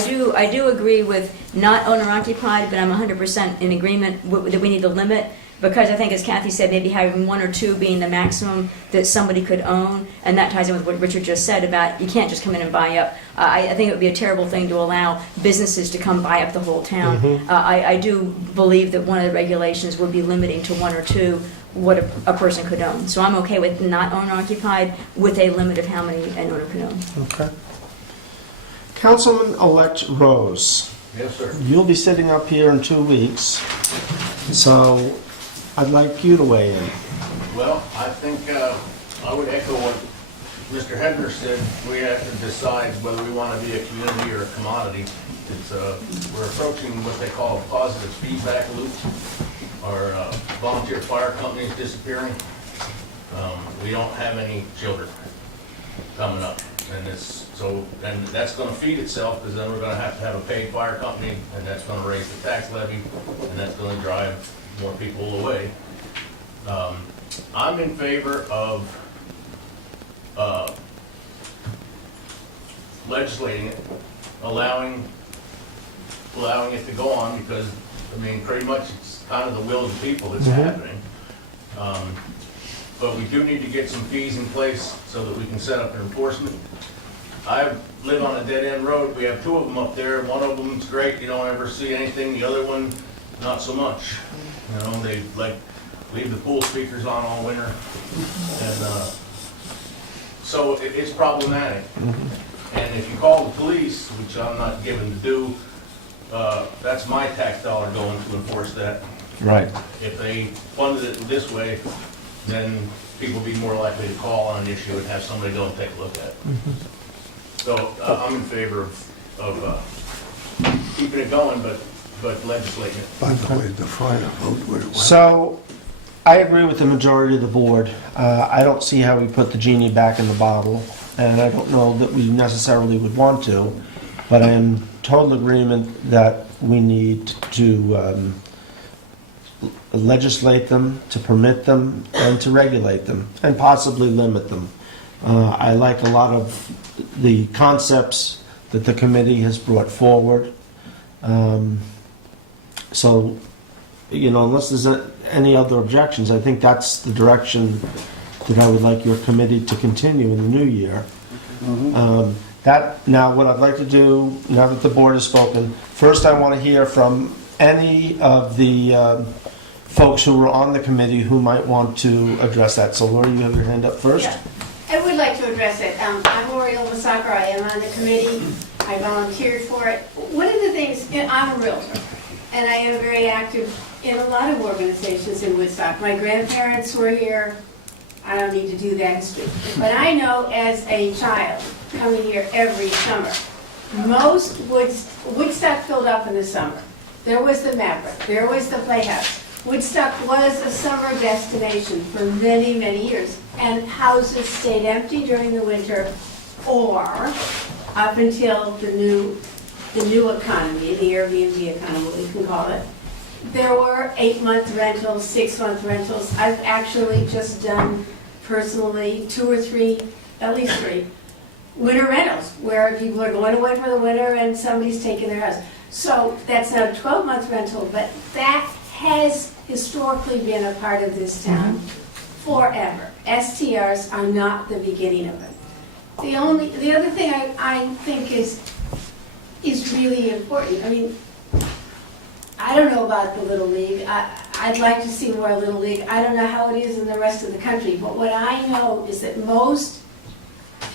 do agree with not owner-occupied, but I'm 100% in agreement that we need to limit, because I think, as Kathy said, maybe having 1 or 2 being the maximum that somebody could own, and that ties in with what Richard just said about you can't just come in and buy up. I think it would be a terrible thing to allow businesses to come buy up the whole town. Mm-hmm. I do believe that one of the regulations would be limiting to 1 or 2 what a person could own. So I'm okay with not owner-occupied with a limit of how many an owner could own. Okay. Councilman-elect Rose. Yes, sir. You'll be sitting up here in 2 weeks, so I'd like you to weigh in. Well, I think I would echo what Mr. Hedner said. We have to decide whether we want to be a community or a commodity. We're approaching what they call a positive feedback loop. Our volunteer fire company is disappearing. We don't have any children coming up, and and that's gonna feed itself, because then we're gonna have a paid fire company, and that's gonna raise the tax levy, and that's gonna drive more people away. I'm in favor of legislating it, allowing it to go on, because, I mean, pretty much it's kind of the will of the people that's happening. But we do need to get some fees in place so that we can set up an enforcement. I live on a dead-end road. We have two of them up there. One of them's great, you don't ever see anything. The other one, not so much. You know, they like leave the pool speakers on all winter. And so it's problematic. And if you call the police, which I'm not given to do, that's my tax dollar going to enforce that. Right. If they funded it this way, then people be more likely to call on an issue and have somebody go and take a look at it. So I'm in favor of keeping it going, but legislating it. By the way, the fire vote would have went. So, I agree with the majority of the board. I don't see how we put the genie back in the bottle, and I don't know that we necessarily would want to, but I am total agreement that we need to legislate them, to permit them, and to regulate them, and possibly limit them. I like a lot of the concepts that the committee has brought forward. So, you know, unless there's any other objections, I think that's the direction that I would like your committee to continue in the new year. Now, what I'd like to do, now that the board has spoken, first I want to hear from any of the folks who were on the committee who might want to address that. So, Laura, you have your hand up first. Yeah. I would like to address it. I'm Oriel Wasaker. I am on the committee. I volunteered for it. One of the things, I'm a realtor, and I am very active in a lot of organizations in Woodstock. My grandparents were here. I don't need to do that history. But I know as a child coming here every summer, most Woodstock filled up in the summer. There was the Maverick. There was the Playhouse. Woodstock was a summer destination for many, many years. And houses stayed empty during the winter, or up until the new economy, the Airbnb economy, what we can call it. There were 8-month rentals, 6-month rentals. I've actually just done personally 2 or 3, at least 3, winter rentals, where people are going away for the winter and somebody's taking their house. So that's not a 12-month rental, but that has historically been a part of this town forever. STRs are not the beginning of it. The other thing I think is really important. I mean, I don't know about the Little League. I'd like to see more Little League. I don't know how it is in the rest of the country, but what I know is that most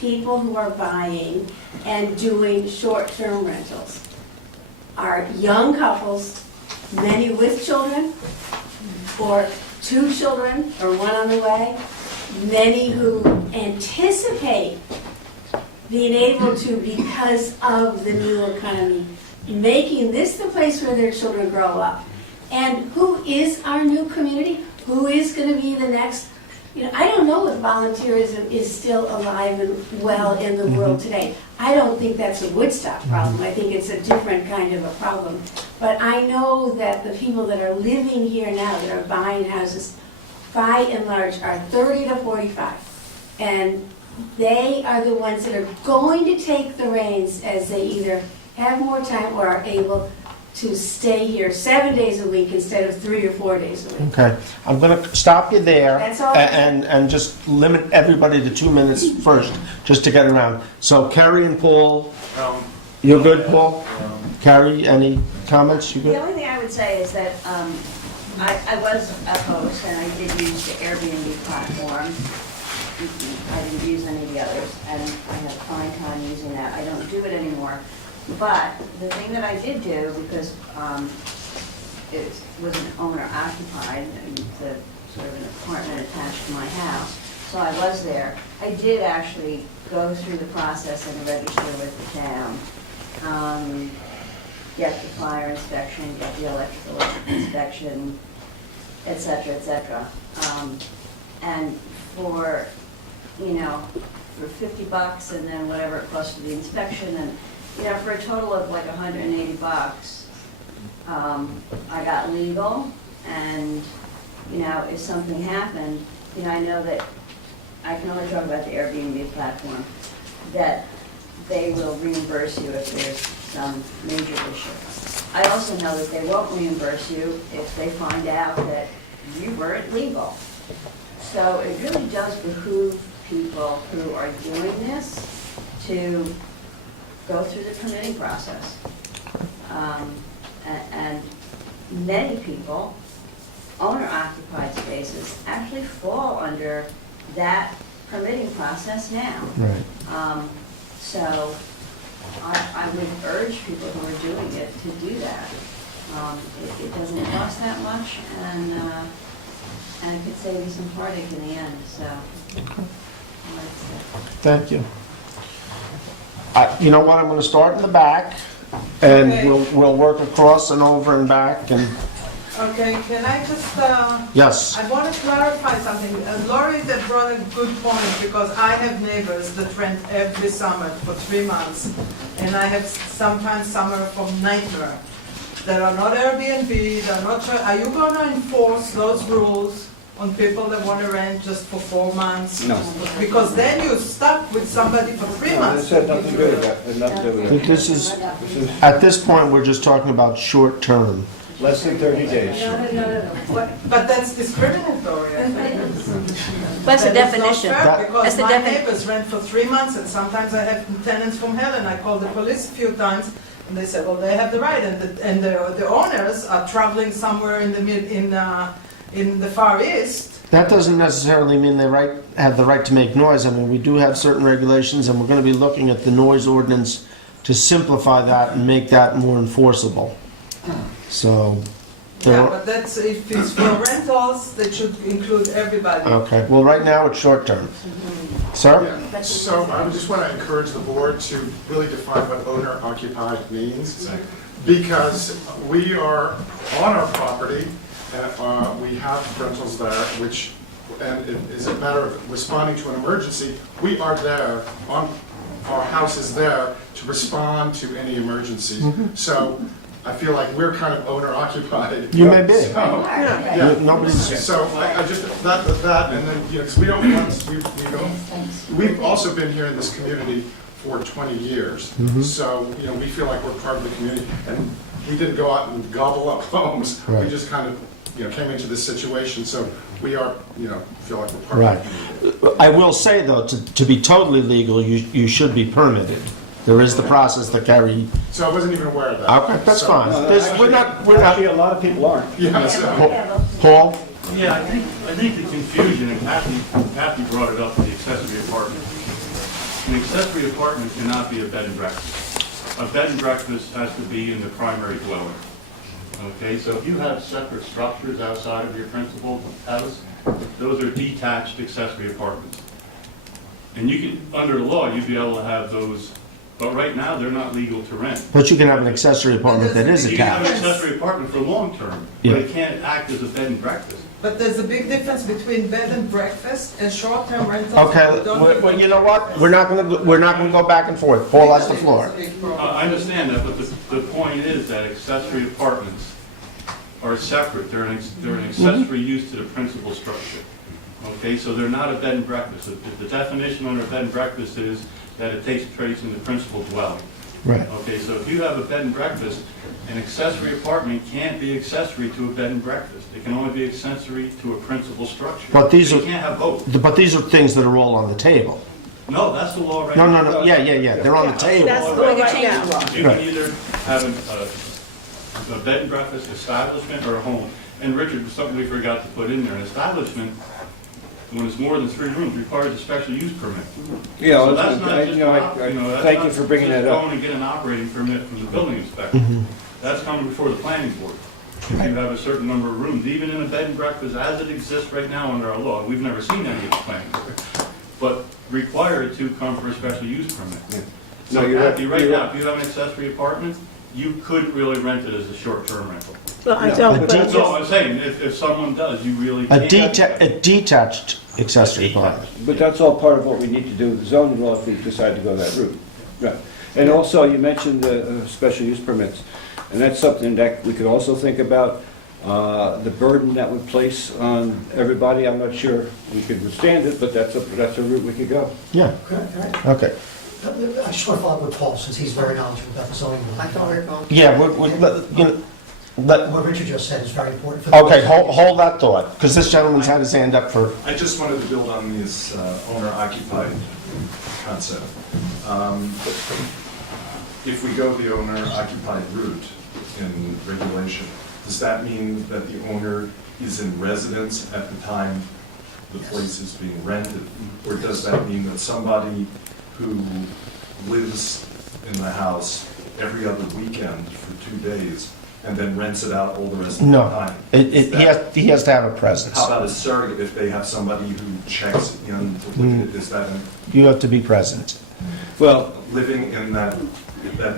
people who are buying and doing short-term rentals are young couples, many with children, or 2 children, or 1 on the way, many who anticipate being able to, because of the new economy, making this the place where their children grow up. And who is our new community? Who is going to be the next? You know, I don't know if volunteerism is still alive and well in the world today. I don't think that's a Woodstock problem. I think it's a different kind of a problem. But I know that the people that are living here now, that are buying houses, by and large, are 30 to 45. And they are the ones that are going to take the reins as they either have more time or are able to stay here 7 days a week instead of 3 or 4 days a week. Okay, I'm going to stop you there. That's all. And just limit everybody to 2 minutes first, just to get around. So Carrie and Paul, you're good, Paul? Carrie, any comments? You The good? only thing I would say is that I was opposed, and I did use the Airbnb platform. I didn't use any of the others, and I had a fine time using that. I don't do it anymore. But the thing that I did do, because it was an owner-occupied, and the sort of an apartment attached to my house, so I was there. I did actually go through the process and register with the town, get the fire inspection, get the electrical inspection, et cetera, et cetera. And for, for $50 and then whatever it costs for the inspection and, for a total of like $180. I got legal and, if something happened, I know that I can only talk about the Airbnb platform, that they will reimburse you if there's some major issue. I also know that they won't reimburse you if they find out that you weren't legal. So it really does behoove people who are doing this to go through the permitting process. And many people, owner-occupied spaces, actually fall under that permitting process now. Right. So I would urge people who are doing it to do that. It doesn't cost that much, and it could save you some heartache in the end, so. Thank you. You know what, I'm going to start in the back, and Okay. we'll work across and over and back, and, Okay, can I just, yes. I want to clarify something. Lori that brought a good point, because I have neighbors that rent every summer for 3 months, and I have sometimes summer from nightmare. That are not Airbnb, they're not, are you going to enforce those rules on people that want to rent just for 4 months? No. Because then you're stuck with somebody for 3 months. That said nothing to do with that, had nothing to do with This is, at this point, we're just talking about short term. it. Less than 30 days. No. But that's discriminatory, I think. That's the That is not definition. fair, That- That's Because the my defini- neighbors rent for 3 months, and sometimes I have tenants from hell, and I call the police a few times, and they say, well, they have the right, and the owners are traveling somewhere in the Far East. That doesn't necessarily mean they have the right to make noise. I mean, we do have certain regulations, and we're going to be looking at the noise ordinance to simplify that and make that more enforceable. So, Yeah, but that's, if it's for rentals, that should include everybody. okay, well, right now, it's short term. Sir? Yeah, so I just want to encourage the board to really define what owner-occupied means, because we are on our property, and we have rentals there, and it is a matter of responding to an emergency. We are there, our house is there to respond to any emergencies. So I feel like we're kind of owner-occupied. You may be. So, yeah. Nobody's, So I just, that, and then, because we don't want, we've also been here in this community for 20 years. So, we feel like we're part of the community, and we didn't go out and gobble up homes. Right. We just kind of, came into this situation, so we are, feel like we're part right. of the community. I will say, though, to be totally legal, you should be permitted. There is the process that Gary, So I wasn't even aware of that. okay, that's So- fine. We're not, Actually, a lot of people aren't. Yeah, so. Paul? Yeah, I think the confusion, and Kathy brought it up, the accessory apartment. An accessory apartment cannot be a bed and breakfast. A bed and breakfast has to be in the primary dwelling. Okay, so if you have separate structures outside of your principal house, those are detached accessory apartments. And you can, under the law, you'd be able to have those, but right now, they're not legal to rent. But you can have an accessory apartment that is You can have an attached. accessory apartment for long term, Yeah. but it can't act as a bed and breakfast. But there's a big difference between bed and breakfast and short-term rentals. Okay, well, you know what? We're not going to go back and forth. Paul has the floor. I understand that, but the point is that accessory apartments are separate. They're an accessory use to the principal structure. Okay, so they're not a bed and breakfast. The definition under a bed and breakfast is that it takes place in the principal dwelling. Right. Okay, so if you have a bed and breakfast, an accessory apartment can't be accessory to a bed and breakfast. It can only be accessory to a principal structure. But these You are- can't have both. But these are things that are all on the table. No, that's the law right No, now. no, yeah, they're on the table. That's the law right now. You can either have a bed and breakfast establishment or a home. And Richard, something we forgot to put in there, an establishment, when it's more than 3 rooms, requires a special use permit. Yeah, So well, that's not just, I thank you for bringing that That's up. not just going to get an operating permit from the building inspector. That's coming before the planning board. If you have a certain number of rooms, even in a bed and breakfast as it exists right now under our law, we've never seen any of the planning board, but required to come for a special use permit. No, So you're Kathy, right, right now, if you have an accessory apartment, you couldn't really rent it as a short-term rental. Well, I don't, But but that's all I'm saying, if someone does, you really A can't. detached accessory apartment. But that's all part of what we need to do with the zoning law if we decide to go that route. Right. And also, you mentioned the special use permits, and that's something that we could also think about, the burden that would place on everybody. I'm not sure we could withstand it, but that's a route we could go. Yeah, okay. I just want to follow up with Paul, since he's very knowledgeable about the zoning law. I thought we were going. Yeah, What Richard just said is very important. For the okay, hold that thought, because this gentleman's had his hand up for... I just wanted to build on this owner-occupied concept. If we go the owner-occupied route in regulation, does that mean that the owner is in residence at the time the place is being rented? Or does that mean that somebody who lives in the house every other weekend for 2 days and then rents it out all the rest of the No, time? he has to have a presence. How about a surrogate, if they have somebody who checks in to look at it, is that You have to be present. Well, living in that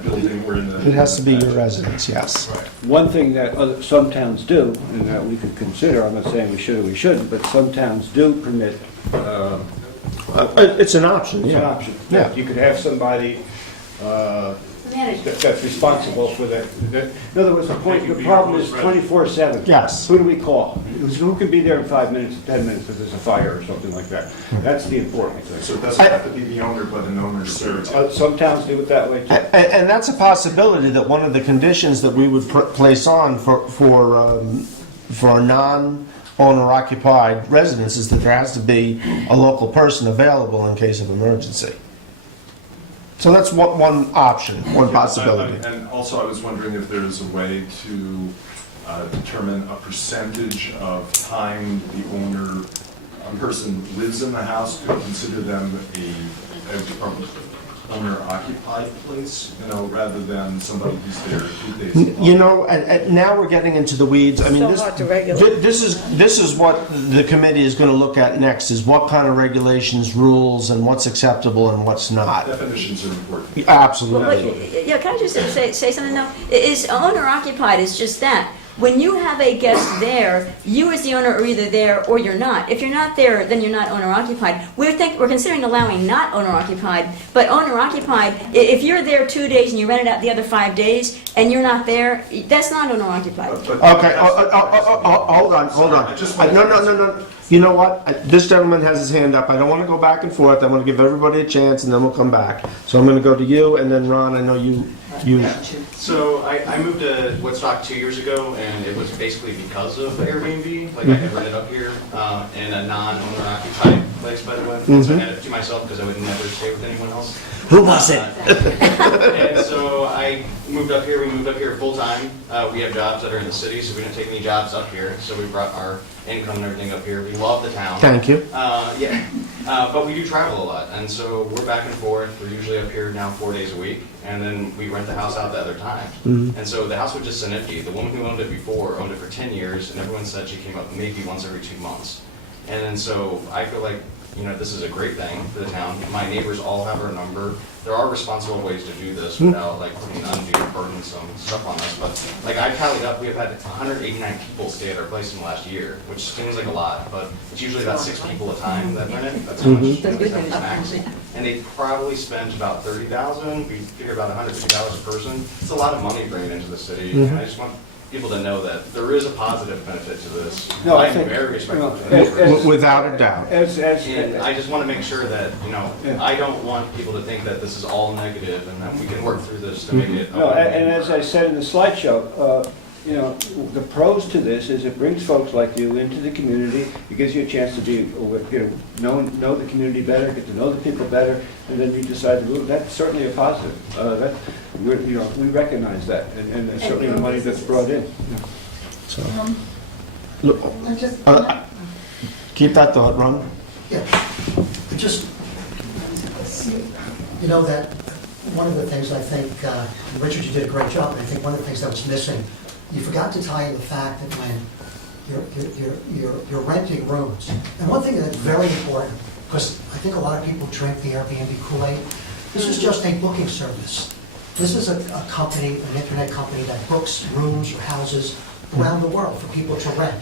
building or in the... It has to be your residence, yes. one thing that some towns do, and that we could consider, I'm not saying we should or we shouldn't, but some towns do permit, It's an option, it's an yeah. option. Yeah. You could have somebody that's responsible for that. In other words, the problem is 24/7. Yes. Who do we call? Who can be there in 5 minutes, 10 minutes if there's a fire or something like that? That's the important thing. So it doesn't have to be the owner, but an owner's surrogate. Some towns do it that way too. And that's a possibility, that one of the conditions that we would place on for non-owner occupied residence is that there has to be a local person available in case of emergency. So that's one option, one possibility. And also, I was wondering if there's a way to determine a percentage of time the person lives in the house, could consider them a owner-occupied place, rather than somebody who's there 2 days a month. And now we're getting into the weeds. I mean, So hard to regulate. this is what the committee is going to look at next, is what kind of regulations, rules, and what's acceptable and what's not. Definitions are important. Absolutely. Yeah, can I just say something though? Is owner occupied is just that. When you have a guest there, you as the owner are either there or you're not. If you're not there, then you're not owner occupied. We're considering allowing not owner occupied, but owner occupied, if you're there 2 days and you rent it out the other 5 days and you're not there, that's not owner occupied. Okay, hold on. No. You know what? This gentleman has his hand up. I don't want to go back and forth. I want to give everybody a chance, and then we'll come back. So I'm going to go to you, and then Ron, I know you. So I moved to Woodstock 2 years ago, and it was basically because of Airbnb. Like I had rented up here in a non-owner occupied place, by the way. So I had it to myself because I would never stay with anyone else. Who was it? And so I moved up here. We moved up here full time. We have jobs that are in the city, so we didn't take any jobs up here. So we brought our income and everything up here. We love the town. Thank you. But we do travel a lot, and so we're back and forth. We're usually up here now 4 days a week, and then we rent the house out the other times. And so the house would just sit empty. The woman who owned it before owned it for 10 years, and everyone said she came up maybe once every 2 months. And then so I feel like, this is a great thing for the town. My neighbors all have our number. There are responsible ways to do this without putting undue burdensome stuff on us. But I tallied up, we have had 189 people stay at our place in the last year, which seems like a lot, but it's usually about 6 people a time that rent it. That's how much that's max. And they probably spent about $30,000. We figure about $150 a person. It's a lot of money bringing into the city, and I just want people to know that there is a positive benefit to this. No, I I'm think, very respectful of the neighbors. Without a doubt. And I just want to make sure that, I don't want people to think that this is all negative and that we can work through this to make it. No, and as I said in the slideshow, the pros to this is it brings folks like you into the community. It gives you a chance to know the community better, get to know the people better, and then you decide to move. That's certainly a positive. We recognize that, and certainly the money that's brought in. So, look, keep that thought, Ron. Yeah, just, that one of the things I think, Richard, you did a great job, and I think one of the things that was missing, you forgot to tie in the fact that when you're renting rooms, and one thing that's very important, because I think a lot of people drink the Airbnb Kool-Aid, this is just a booking service. This is a company, an internet company that books rooms or houses around the world for people to rent.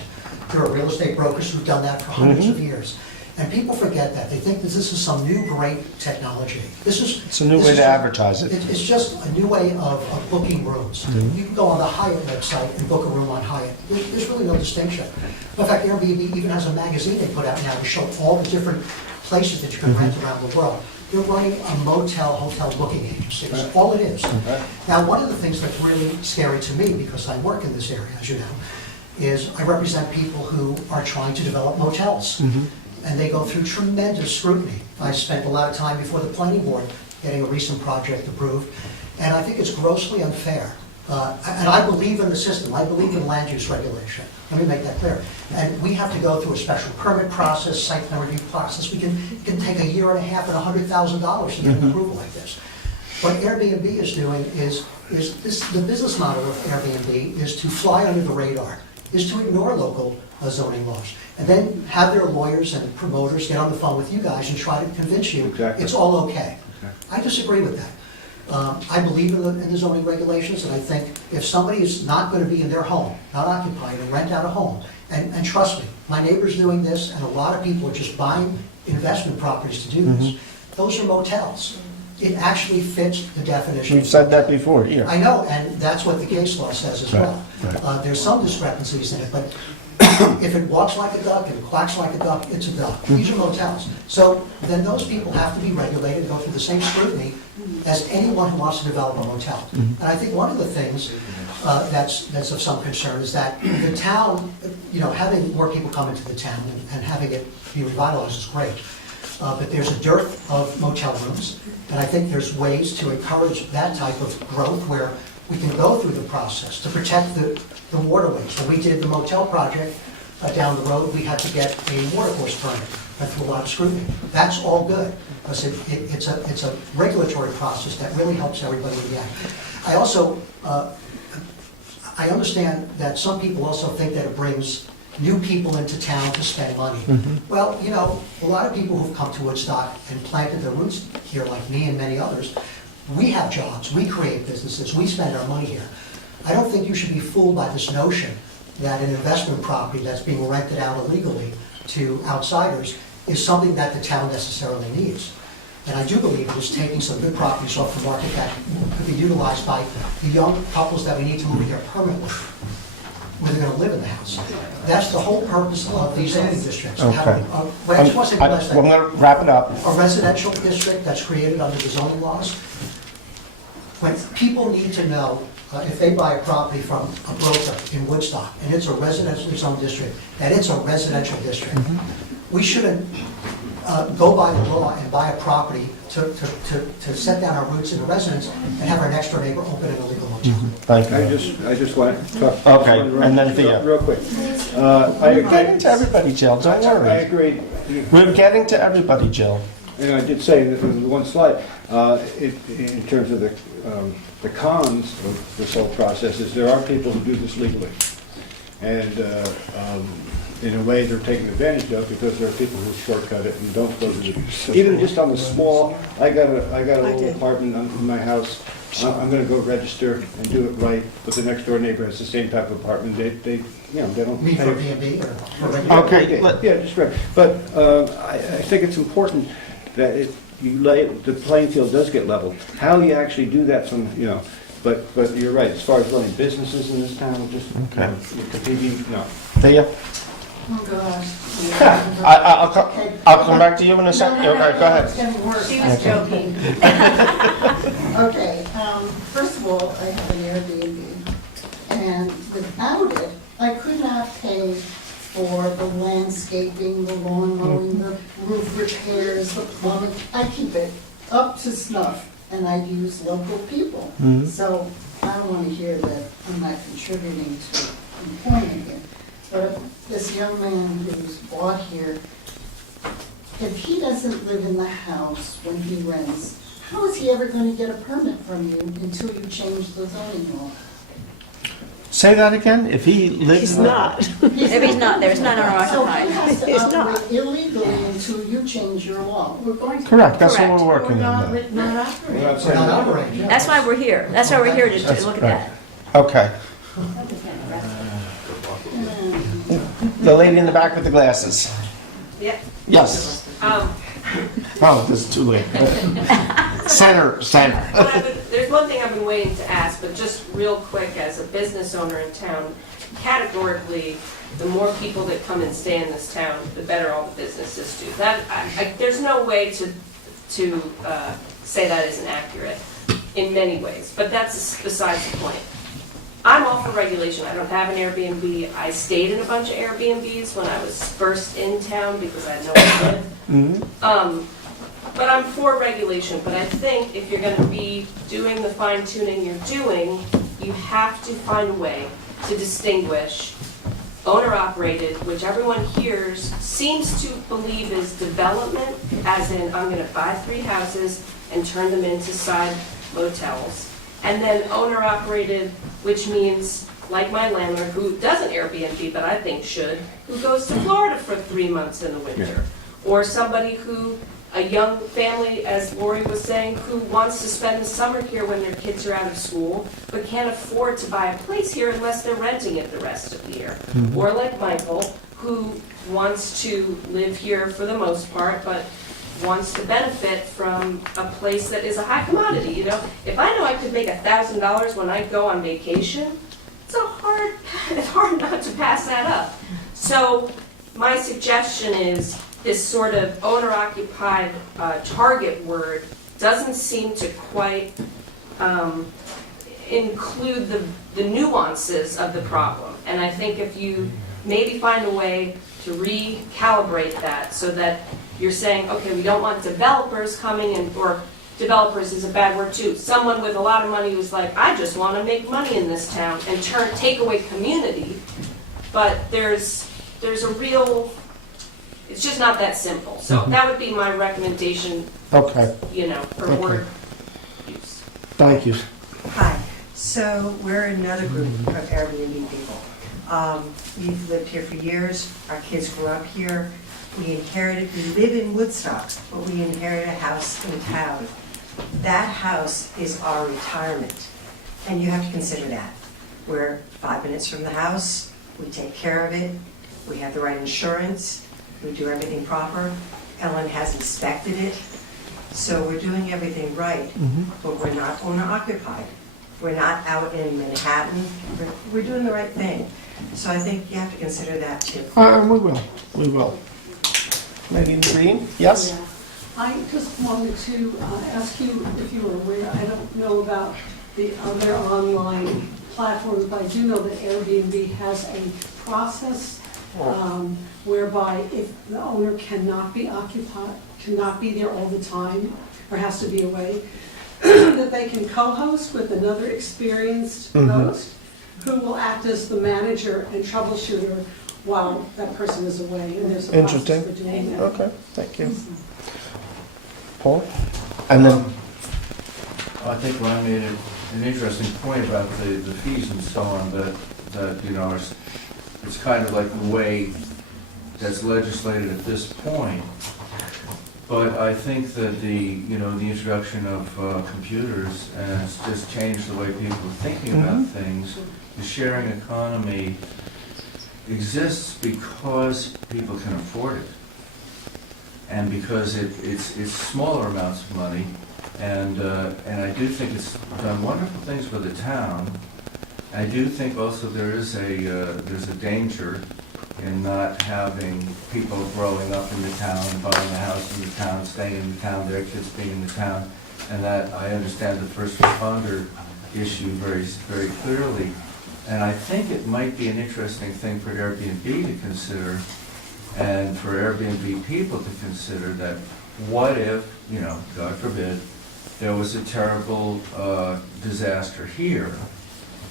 There are real estate brokers who've done that for hundreds of years. And people forget that. They think that this is some new great technology. It's a new way to advertise it. It's just a new way of booking rooms. You can go on the Hyatt website and book a room on Hyatt. There's really no distinction. In fact, Airbnb even has a magazine they put out now to show all the different places that you can rent around the world. They're running a hotel booking agency. That's all it is. Now, one of the things that's really scary to me, because I work in this area, as you know, is I represent people who are trying to develop motels. And they go through tremendous scrutiny. I spent a lot of time before the planning board getting a recent project approved, and I think it's grossly unfair. And I believe in the system. I believe in land use regulation. Let me make that clear. And we have to go through a special permit process, site plan review process. It can take a year and a half and $100,000 to get an approval like this. What Airbnb is doing is the business model of Airbnb is to fly under the radar, is to ignore local zoning laws, and then have their lawyers and promoters get on the phone with you guys and try to convince you it's all okay. I disagree with that. I believe in the zoning regulations, and I think if somebody is not going to be in their home, not occupied, and rent out a home, and trust me, my neighbor's doing this, and a lot of people are just buying investment properties to do this. Those are motels. It actually fits the definition. We've said that before here. I know, and that's what the case law says as well. There's some discrepancies in it, but if it walks like a duck and quacks like a duck, it's a duck. These are motels. So then those people have to be regulated and go through the same scrutiny as anyone who wants to develop a motel. And I think one of the things that's of some concern is that the town, having more people come into the town and having it be revitalized is great. But there's a dearth of motel rooms, and I think there's ways to encourage that type of growth where we can go through the process to protect the waterways. When we did the motel project down the road, we had to get a watercourse permit. Went through a lot of scrutiny. That's all good, because it's a regulatory process that really helps everybody react. I also, I understand that some people also think that it brings new people into town to spend money. Well, a lot of people who've come to Woodstock and planted their roots here, like me and many others, we have jobs, we create businesses, we spend our money here. I don't think you should be fooled by this notion that an investment property that's being rented out illegally to outsiders is something that the town necessarily needs. And I do believe it is taking some good properties off the market that could be utilized by the young couples that we need to move here permanently, where they're going to live in the house. That's the whole purpose of these zoning districts. Okay. But I just want to say one last thing. I'm going to wrap it up. A residential district that's created under the zoning laws, when people need to know if they buy a property from a broker in Woodstock and it's a residentially zoned district, that it's a residential district. We shouldn't go by the law and buy a property to set down our roots in a residence and have our next door neighbor open an illegal motel. Thank you. I just want to talk. Okay, and then Theo. Real quick. We're getting to everybody, Jill, don't worry. I agree. We're getting to everybody, Jill. And I did say in the one slide, in terms of the cons of this whole process, is there are people who do this legally. And in a way, they're taken advantage of because there are people who shortcut it and don't go to the, even just on the small, I got a little apartment in my house, I'm gonna go register and do it right, but the next door neighbor has the same type of apartment, they don't Me pay. for B&B or for regular? Okay. Yeah, just right. But I think it's important that the playing field does get leveled. How you actually do that but you're right, as far as running businesses in this town, just, the PB, no. Theo? Oh, gosh. I'll come back to you in a second. No, Okay, go ahead. It's getting worse. She was joking. Okay, first of all, I have an Airbnb, and without it, I could not pay for the landscaping, the lawn mowing, the roof repairs, the plumbing. I keep it up to snuff, and I use local people. So I don't want to hear that I'm not contributing to employment here. But this young man who's bought here, if he doesn't live in the house when he rents, how is he ever going to get a permit from you until you change the zoning law? Say that again? If he lives He's in not. If he's not there, it's not owner So he occupied. has to He's operate illegally until you change your law. We're going to. Correct, that's what Correct. we're working on. We're not operating. We're not operating. That's why we're here. That's why we're here to look at that. Okay. The lady in the back with the glasses. Yeah. Yes. Oh, this is too late. Center. There's one thing I've been waiting to ask, but just real quick, as a business owner in town, categorically, the more people that come and stay in this town, the better all the businesses do. There's no way to say that isn't accurate in many ways, but that's besides the point. I'm all for regulation. I don't have an Airbnb. I stayed in a bunch of Airbnbs when I was first in town because I had nowhere to live. But I'm for regulation. But I think if you're going to be doing the fine tuning you're doing, you have to find a way to distinguish owner-operated, which everyone hears seems to believe is development, as in I'm going to buy 3 houses and turn them into side motels. And then owner-operated, which means, like my landlord, who doesn't Airbnb, but I think should, who goes to Florida for 3 months in the winter. Or somebody who, a young family, as Lori was saying, who wants to spend the summer here when their kids are out of school, but can't afford to buy a place here unless they're renting it the rest of the year. Or like Michael, who wants to live here for the most part, but wants to benefit from a place that is a high commodity. You know, if I know I could make $1,000 when I go on vacation, it's hard not to pass that up. So my suggestion is this sort of owner-occupied target word doesn't seem to quite include the nuances of the problem. And I think if you maybe find a way to recalibrate that so that you're saying, okay, we don't want developers coming in, or developers is a bad word too, someone with a lot of money who's like, I just want to make money in this town and take away community. But there's a real, it's just not that simple. So that would be my recommendation, Okay. for word use. Thank you. Hi. So we're another group of Airbnb people. We've lived here for years. Our kids grew up here. We live in Woodstock, but we inherited a house in town. That house is our retirement, and you have to consider that. We're 5 minutes from the house. We take care of it. We have the right insurance. We do everything proper. Ellen has inspected it. So we're doing everything right, but we're not owner-occupied. We're not out in Manhattan. We're doing the right thing. So I think you have to consider that too. We will. Megan Green, yes? Yeah. I just wanted to ask you if you were aware, I don't know about the other online platforms, but I do know that Airbnb has a process whereby if the owner cannot be occupied, cannot be there all the time, or has to be away, that they can co-host with another experienced host who will act as the manager and troubleshooter while that person is away. And there's a Interesting. process for doing that. Okay, thank you. Paul? And then, I think Ron made an interesting point about the fees and so on, that it's kind of like the way that's legislated at this point. But I think that the introduction of computers has just changed the way people are thinking about things. The sharing economy exists because people can afford it, and because it's smaller amounts of money, and I do think it's done wonderful things for the town. I do think also there's a danger in not having people growing up in the town, buying a house in the town, staying in the town, their kids being in the town, and that I understand the first responder issue very, very clearly. And I think it might be an interesting thing for Airbnb to consider, and for Airbnb people to consider, that what if, God forbid, there was a terrible disaster here?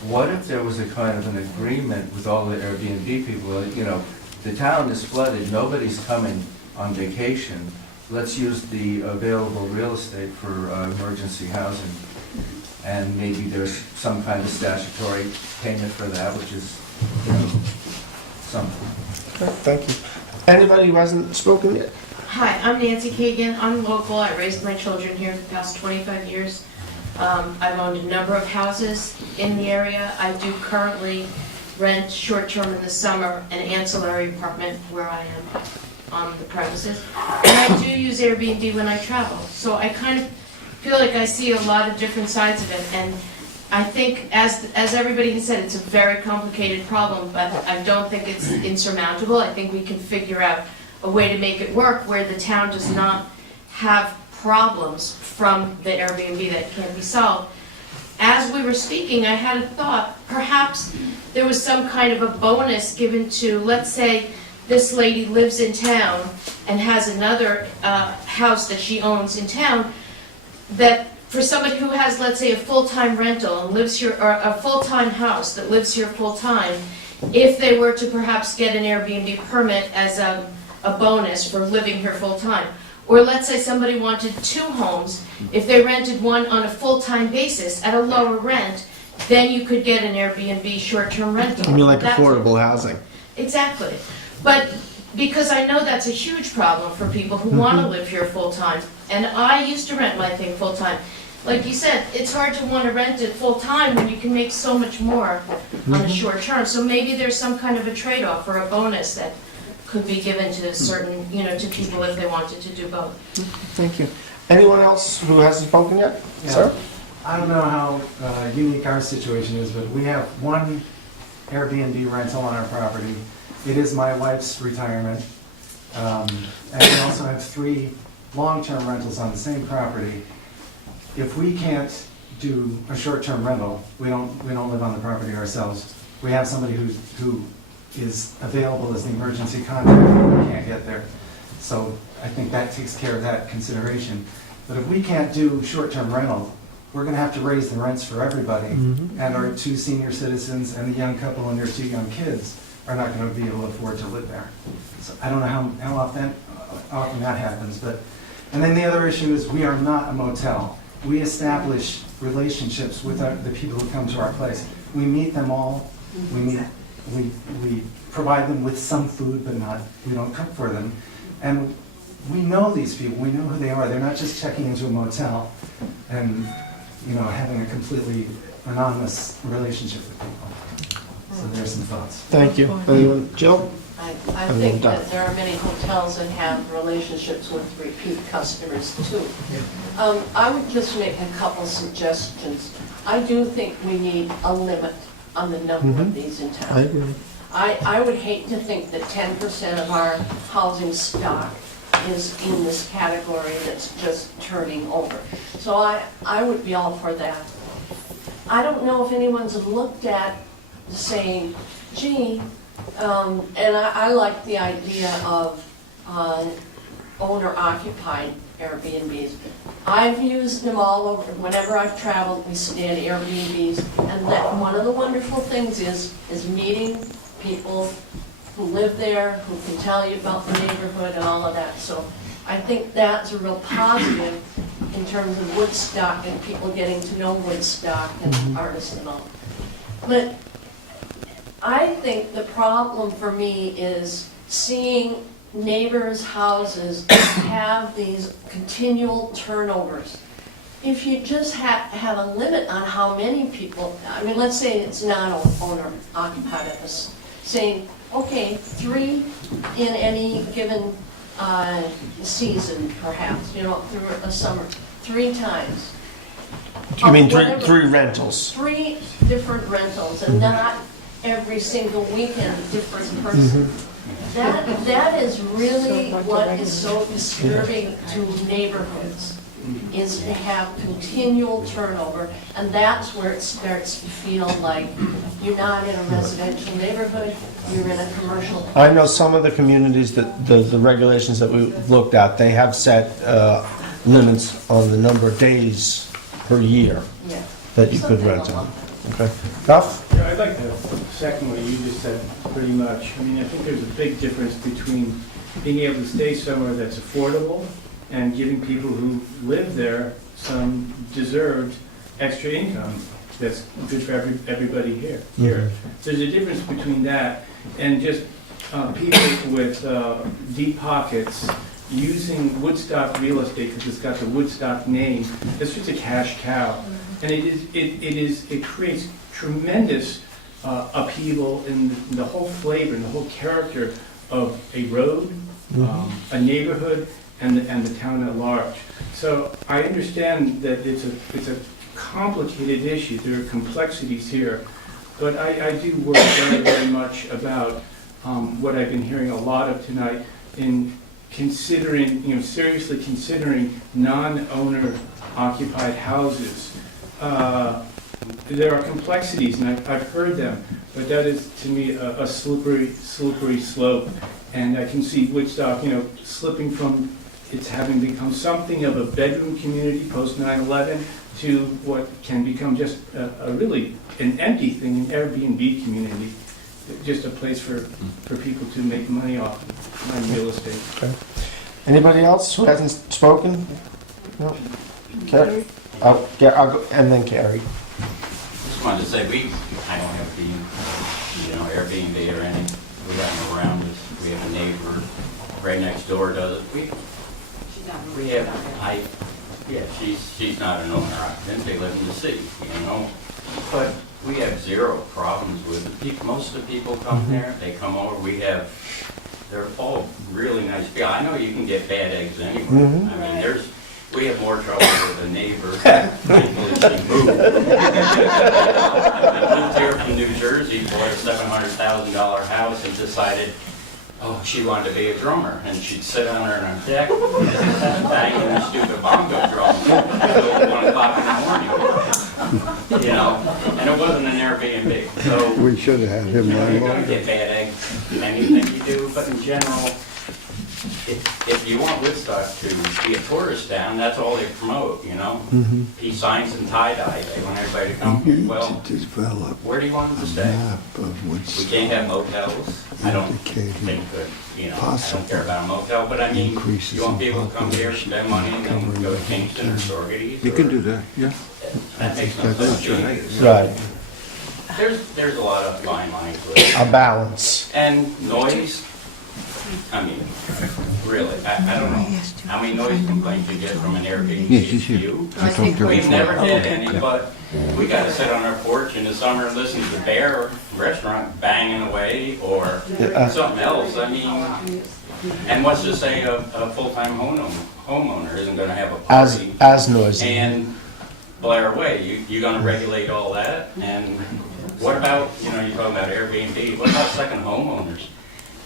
What if there was a kind of an agreement with all the Airbnb people, the town is flooded, nobody's coming on vacation, let's use the available real estate for emergency housing. And maybe there's some kind of statutory payment for that, which is, something. okay, thank you. Anybody who hasn't spoken yet? Hi, I'm Nancy Kagan. I'm local. I raised my children here for the past 25 years. I've owned a number of houses in the area. I do currently rent short-term in the summer an ancillary apartment where I am on the premises. And I do use Airbnb when I travel. So I kind of feel like I see a lot of different sides of it. And I think, as everybody has said, it's a very complicated problem, but I don't think it's insurmountable. I think we can figure out a way to make it work where the town does not have problems from the Airbnb that can be solved. As we were speaking, I had a thought, perhaps there was some kind of a bonus given to, let's say, this lady lives in town and has another house that she owns in town, that for somebody who has, let's say, a full-time rental and lives here, or a full-time house that lives here full-time, if they were to perhaps get an Airbnb permit as a bonus for living here full-time. Or let's say somebody wanted 2 homes, if they rented one on a full-time basis at a lower rent, then you could get an Airbnb short-term rental. You mean like affordable housing? Exactly. But because I know that's a huge problem for people who want to live here full-time, and I used to rent my thing full-time. Like you said, it's hard to want to rent it full-time when you can make so much more on a short term. So maybe there's some kind of a trade-off or a bonus that could be given to certain, to people if they wanted to do both. Thank you. Anyone else who hasn't spoken yet? Yeah. Sir? I don't know how unique our situation is, but we have one Airbnb rental on our property. It is my wife's retirement. And we also have 3 long-term rentals on the same property. If we can't do a short-term rental, we don't live on the property ourselves. We have somebody who is available as the emergency contact when we can't get there. So I think that takes care of that consideration. But if we can't do short-term rental, we're going to have to raise the rents for everybody. And our 2 senior citizens and the young couple and their 2 young kids are not going to be able to afford to live there. So I don't know how often that happens. And then the other issue is we are not a motel. We establish relationships with the people who come to our place. We meet them all. We provide them with some food, but we don't cook for them. And we know these people. We know who they are. They're not just checking into a motel and having a completely anonymous relationship with people. So there's some thoughts. Thank you. Anyone? Jill? I think that there are many hotels that have relationships with repeat customers too. I would just make a couple suggestions. I do think we need a limit on the number of these in town. I agree. I would hate to think that 10% of our housing stock is in this category that's just turning over. So I would be all for that. I don't know if anyone's looked at saying, gee, and I like the idea of owner-occupied Airbnbs. I've used them all over. Whenever I've traveled, we stay at Airbnbs, and that one of the wonderful things is meeting people who live there, who can tell you about the neighborhood and all of that. So I think that's a real positive in terms of Woodstock and people getting to know Woodstock and artists and all. But I think the problem for me is seeing neighbors' houses have these continual turnovers. If you just have a limit on how many people, I mean, let's say it's not owner-occupied at this, saying, okay, 3 in any given season, perhaps, through a summer, 3 times. You mean 3 rentals? 3 different rentals, and not every single weekend a different person. That is really what is so disturbing to neighborhoods, is to have continual turnover, and that's where it starts to feel like you're not in a residential neighborhood, you're in a commercial. I know some of the communities that the regulations that we looked at, they have set limits on the number of days per year that you could rent them. Okay. Duff? Yeah, I'd like to second what you just said pretty much. I mean, I think there's a big difference between being able to stay somewhere that's affordable and giving people who live there some deserved extra income that's good for everybody here. There's a difference between that and just people with deep pockets using Woodstock real estate because it's got the Woodstock name. It's just a cash cow. And it creates tremendous upheaval in the whole flavor and the whole character of a road, a neighborhood, and the town at large. So I understand that it's a complicated issue. There are complexities here, but I do worry very, very much about what I've been hearing a lot of tonight in considering, seriously considering non-owner occupied houses. There are complexities, and I've heard them, but that is, to me, a slippery slope. And I can see Woodstock, slipping from its having become something of a bedroom community post 9/11 to what can become just a really an empty thing, an Airbnb community, just a place for people to make money off of real estate. Okay. Anybody else who hasn't spoken? No. Carrie? Oh, I'll go, and then Carrie. Just wanted to say, I don't have Airbnb or anything. We have them around us. We have a neighbor right next door does it. She's not an owner occupant. They live in the city, But we have zero problems with it. Most of the people come there. They come over. They're all really nice people. I know you can get bad eggs anywhere. I mean, we have more trouble with a neighbor until she moved. She moved here from New Jersey, bought a $700,000 house and decided, she wanted to be a drummer. And she'd sit on her deck banging the stupid bongo drum until 1 o'clock in the morning. And it wasn't an Airbnb. So We should have had him you're run going to get bad eggs in anything you do, but in general, if you want Woodstock to be a tourist town, that's all they promote, Peace signs and tie-dye. They want everybody to come. Well, where do you want them to stay? We can't have motels. I don't think that, I don't care about a motel, but I mean, you want people to come here, spend money, and then go to Kingston or Sorgeties. You can do that, yeah. That makes no sense. Right. There's a lot of fine lines with it. A balance. And noise, I mean, really, I don't know how many noise complaints you get from an Airbnb view. We've never had any, but we got to sit on our porch in the summer and listen to the Bear restaurant banging away or something else. I mean, and what's to say a full-time homeowner isn't going to have a party as noisy and blare away? You're going to regulate all that? And what about, you're talking about Airbnb, what about second homeowners?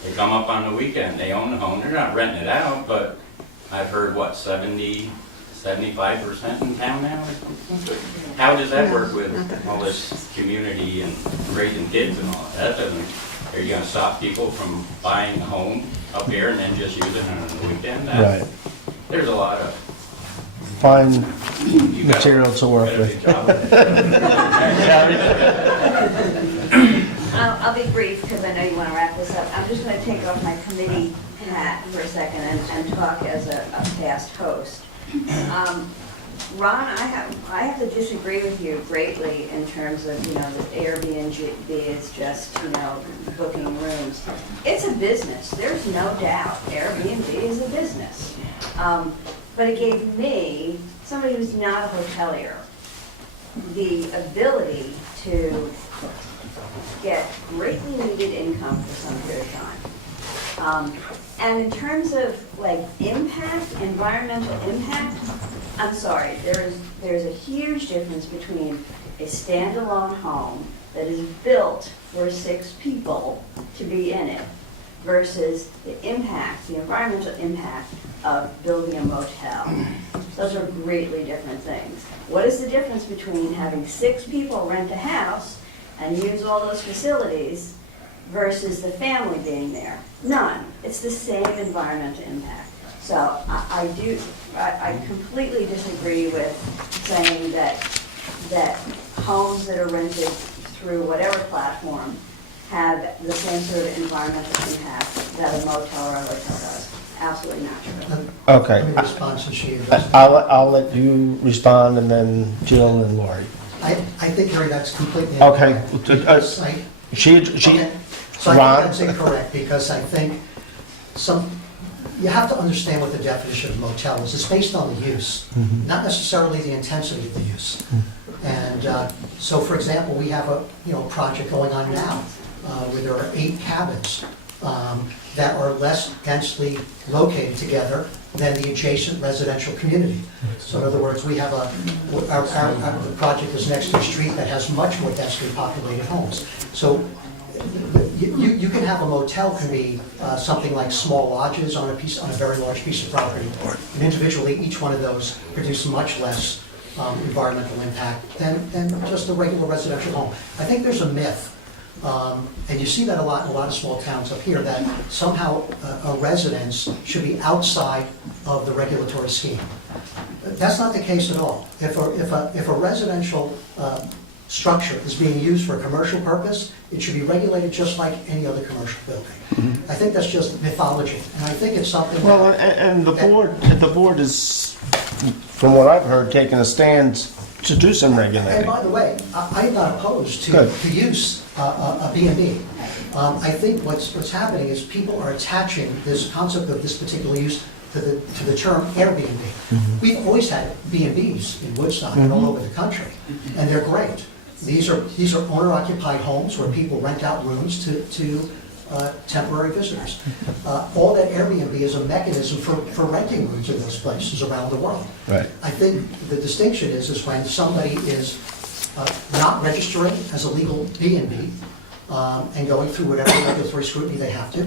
They come up on the weekend, they own the home, they're not renting it out, but I've heard, 75% in town now? How does that work with all this community and raising kids and all that? Are you going to stop people from buying a home up here and then just use it on the weekend? Right. There's a lot of fine material to work with. I'll be brief because I know you want to wrap this up. I'm just going to take off my committee hat for a second and talk as a past host. Ron, I have to disagree with you greatly in terms of, that Airbnb is just, booking rooms. It's a business. There's no doubt. Airbnb is a business. But it gave me, somebody who's not a hotelier, the ability to get greatly needed income for some period of time. And in terms of impact, environmental impact, I'm sorry, there's a huge difference between a standalone home that is built for 6 people to be in it versus the environmental impact of building a motel. Those are greatly different things. What is the difference between having 6 people rent a house and use all those facilities versus the family being there? None. It's the same environmental impact. So I completely disagree with saying that homes that are rented through whatever platform have the same sort of environmental impact that a motel or a hotel does. Absolutely not true. Okay. Let me respond since she addressed it. I'll let you respond, and then Jill and Lori. I think, Harry, that's completely Okay. incorrect. So I think that's incorrect because I think you have to understand what the definition of motel is. It's based on the use, not necessarily the intensity of the use. And so, for example, we have a, project going on now where there are 8 cabins that are less densely located together than the adjacent residential community. So in other words, we have our project is next to a street that has much more densely populated homes. So you can have a motel can be something like small lodges on a very large piece of property. And individually, each one of those produce much less environmental impact than just a regular residential home. I think there's a myth, and you see that a lot in a lot of small towns up here, that somehow a residence should be outside of the regulatory scheme. That's not the case at all. If a residential structure is being used for a commercial purpose, it should be regulated just like any other commercial building. I think that's just mythology, and I think it's something. Well, and the board is, from what I've heard, taking a stand to do some And regulating. by the way, I'm not opposed to use a B&B. I think what's happening is people are attaching this concept of this particular use to the term Airbnb. We've always had B&Bs in Woodstock and all over the country, and they're great. These are owner-occupied homes where people rent out rooms to temporary visitors. All that Airbnb is a mechanism for renting rooms in those places around the world. Right. I think the distinction is when somebody is not registering as a legal B&B and going through whatever regulatory scrutiny they have to,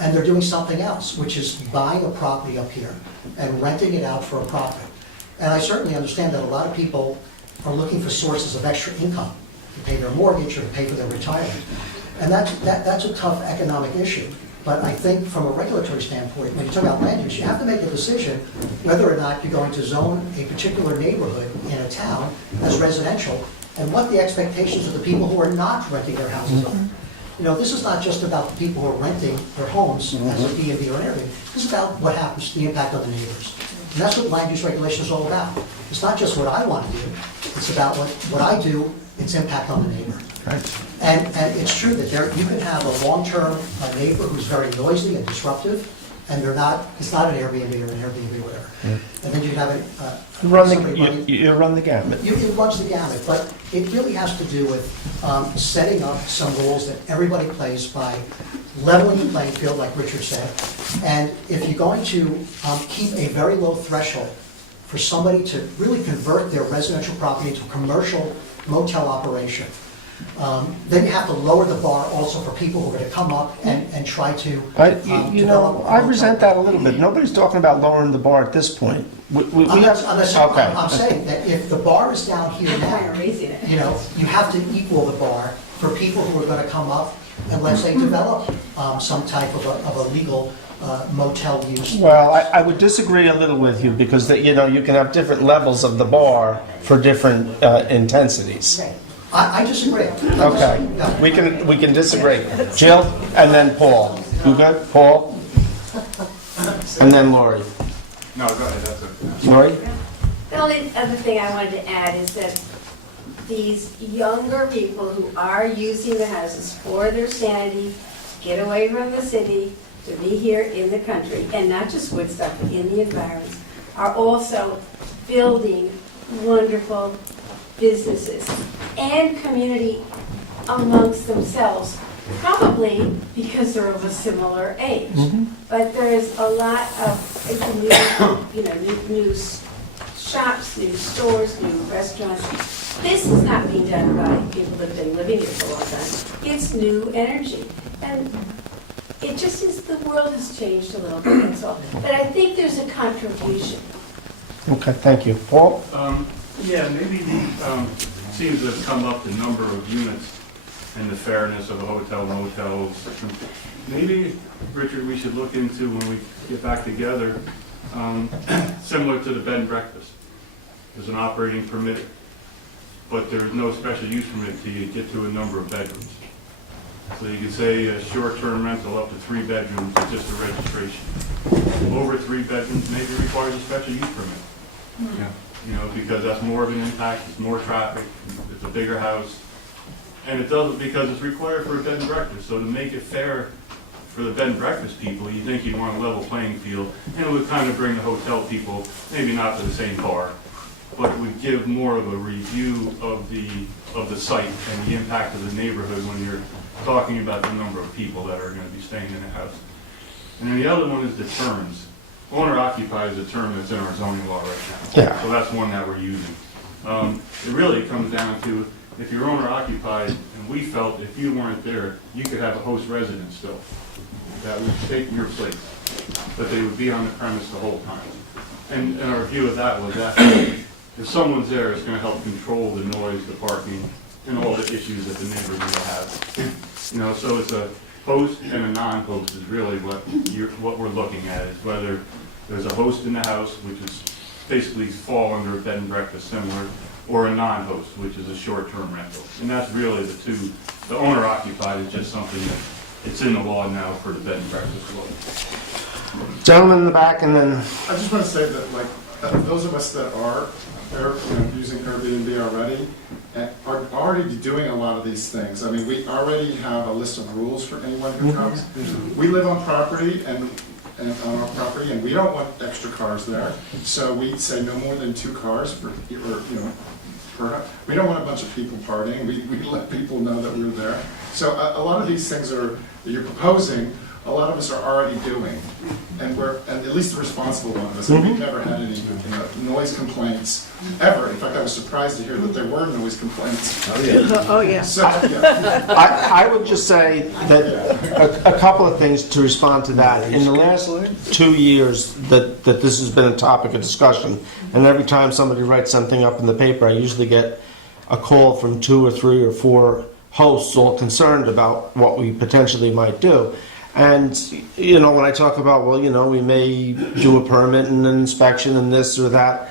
and they're doing something else, which is buying a property up here and renting it out for a profit. And I certainly understand that a lot of people are looking for sources of extra income to pay their mortgage or to pay for their retirement. And that's a tough economic issue. But I think from a regulatory standpoint, when you talk about land use, you have to make a decision whether or not you're going to zone a particular neighborhood in a town as residential, and what the expectations of the people who are not renting their houses are. This is not just about the people who are renting their homes as a B&B or an Airbnb. This is about what happens, the impact on the neighbors. And that's what land use regulation is all about. It's not just what I want to do. It's about what I do, its impact on the neighbor. Right. And it's true that you can have a long-term neighbor who's very noisy and disruptive, and it's not an Airbnb or an Airbnb or whatever. Yeah. And then you can have You run the gamut. it runs the gamut, but it really has to do with setting up some rules that everybody plays by, leveling the playing field, like Richard said. And if you're going to keep a very low threshold for somebody to really convert their residential property into a commercial motel operation, then you have to lower the bar also for people who are going to come up and try to develop. I resent that a little bit. Nobody's talking about lowering the bar at this point. I'm saying that if the bar is down here now, you have to equal the bar for people who are going to come up and let's say develop some type of a legal motel use. Well, I would disagree a little with you because you can have different levels of the bar for different intensities. I disagree. Okay, we can disagree. Jill, and then Paul. You good? Paul? And then Lori. No, go ahead, that's okay. Lori? The only other thing I wanted to add is that these younger people who are using the houses for their sanity, to get away from the city, to be here in the country, and not just Woodstock, but in the environs, are also building wonderful businesses and community amongst themselves, probably because they're of a similar age. But there is a lot of new shops, new stores, new restaurants. This is not being done by people that have been living here for a long time. It's new energy. And it just is, the world has changed a little bit, that's all. But I think there's a contribution. Okay, thank you. Paul? Yeah, maybe seems to have come up the number of units and the fairness of a hotel, motels. Maybe, Richard, we should look into when we get back together, similar to the bed and breakfast. There's an operating permit, but there's no special use permit till you get to a number of bedrooms. So you could say a short-term rental up to 3 bedrooms is just a registration. Over 3 bedrooms maybe requires a special use permit. Yeah. Because that's more of an impact, it's more traffic, it's a bigger house. And it does it because it's required for a bed and breakfast. So to make it fair for the bed and breakfast people, you think you want a level playing field, and it would kind of bring the hotel people, maybe not to the same bar, but it would give more of a review of the site and the impact of the neighborhood when you're talking about the number of people that are going to be staying in the house. And then the other one is the terms. Owner occupied is a term that's in our zoning law right now. Yeah. So that's one that we're using. It really comes down to, if you're owner occupied, and we felt if you weren't there, you could have a host resident still that would take your place, but they would be on the premise the whole time. And our view of that was that if someone's there, it's going to help control the noise, the parking, and all the issues that the neighbors will have. You know, so it's a host and a non-host is really what we're looking at, is whether there's a host in the house, which is basically fall under a bed and breakfast similar, or a non-host, which is a short-term rental. And that's really the two. The owner occupied is just something that it's in the law now for the bed and breakfast law. Gentleman in the back, and then I just want to say that, like, those of us that are using Airbnb already, are already doing a lot of these things. I mean, we already have a list of rules for anyone who comes. We live on property and on our property, and we don't want extra cars there. So we say no more than 2 cars per, we don't want a bunch of people partying. We let people know that we're there. So a lot of these things that you're proposing, a lot of us are already doing, and at least the responsible one of us. And we've never had any noise complaints ever. In fact, I was surprised to hear that there were noise complaints. Oh, yeah. Oh, yeah. So, yeah. I would just say that a couple of things to respond to that. In the last 2 years that this has been a topic of discussion, and every time somebody writes something up in the paper, I usually get a call from 2 or 3 or 4 hosts all concerned about what we potentially might do. And, when I talk about, we may do a permit and an inspection and this or that,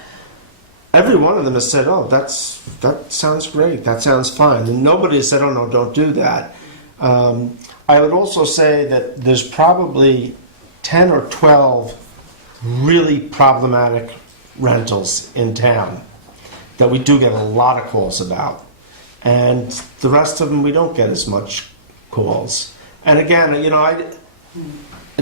every one of them has said, oh, that sounds great, that sounds fine. And nobody has said, oh, no, don't do that. I would also say that there's probably 10 or 12 really problematic rentals in town that we do get a lot of calls about. And the rest of them, we don't get as much calls. And again, I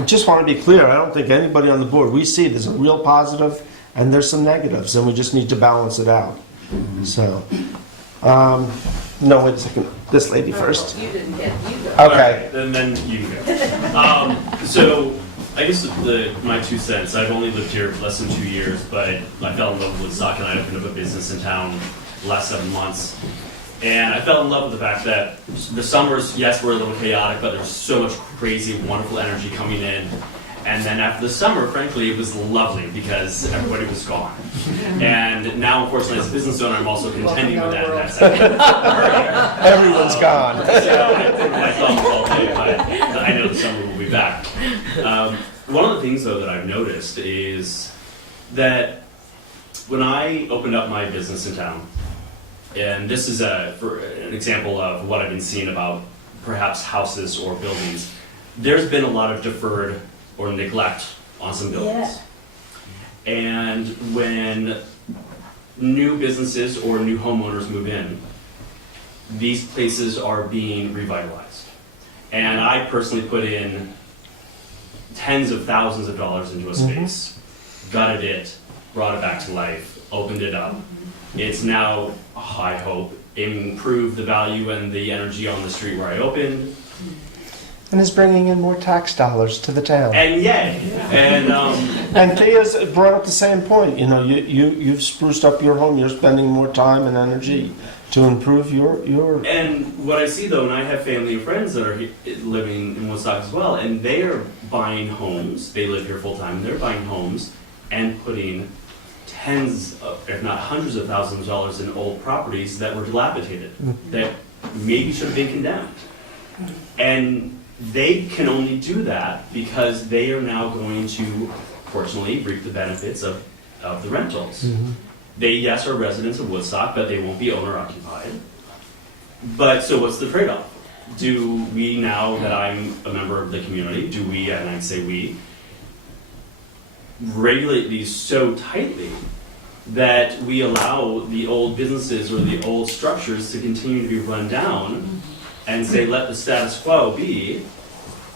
just want to be clear, I don't think anybody on the board, we see there's a real positive and there's some negatives, and we just need to balance it out. So, no, wait a second, this lady first. You didn't get, you go. Okay. Right, and then you go. So, I guess my 2 cents, I've only lived here for less than 2 years, but I fell in love with Woodstock, and I opened up a business in town the last 7 months. And I fell in love with the fact that the summers, yes, were a little chaotic, but there's so much crazy, wonderful energy coming in. And then after the summer, frankly, it was lovely because everybody was gone. And now, unfortunately, as a business owner, I'm also contending with that. That's Everyone's gone. So I put my thumbs all day, but I know the summer will be back. One of the things, though, that I've noticed is that when I opened up my business in town, and this is for an example of what I've been seeing about perhaps houses or buildings, there's been a lot of deferred or neglect on some buildings. Yeah. And when new businesses or new homeowners move in, these places are being revitalized. And I personally put in tens of thousands of dollars into a space, gutted it, brought it back to life, opened it up. It's now, I hope, improved the value and the energy on the street where I opened. And is bringing in more tax dollars to the town. And yay! And Thea's brought up the same point. You've spruced up your home. You're spending more time and energy to improve your. And what I see though, and I have family and friends that are living in Woodstock as well, and they are buying homes. They live here full time. They're buying homes and putting tens of, if not hundreds of thousands of dollars in old properties that were dilapidated, that maybe should have been condemned. And they can only do that because they are now going to, fortunately, reap the benefits of the rentals. They, yes, are residents of Woodstock, but they won't be owner-occupied. But, so what's the trade-off? Do we, now that I'm a member of the community, do we, and I'd say we, regulate these so tightly that we allow the old businesses or the old structures to continue to be run down and say, let the status quo be,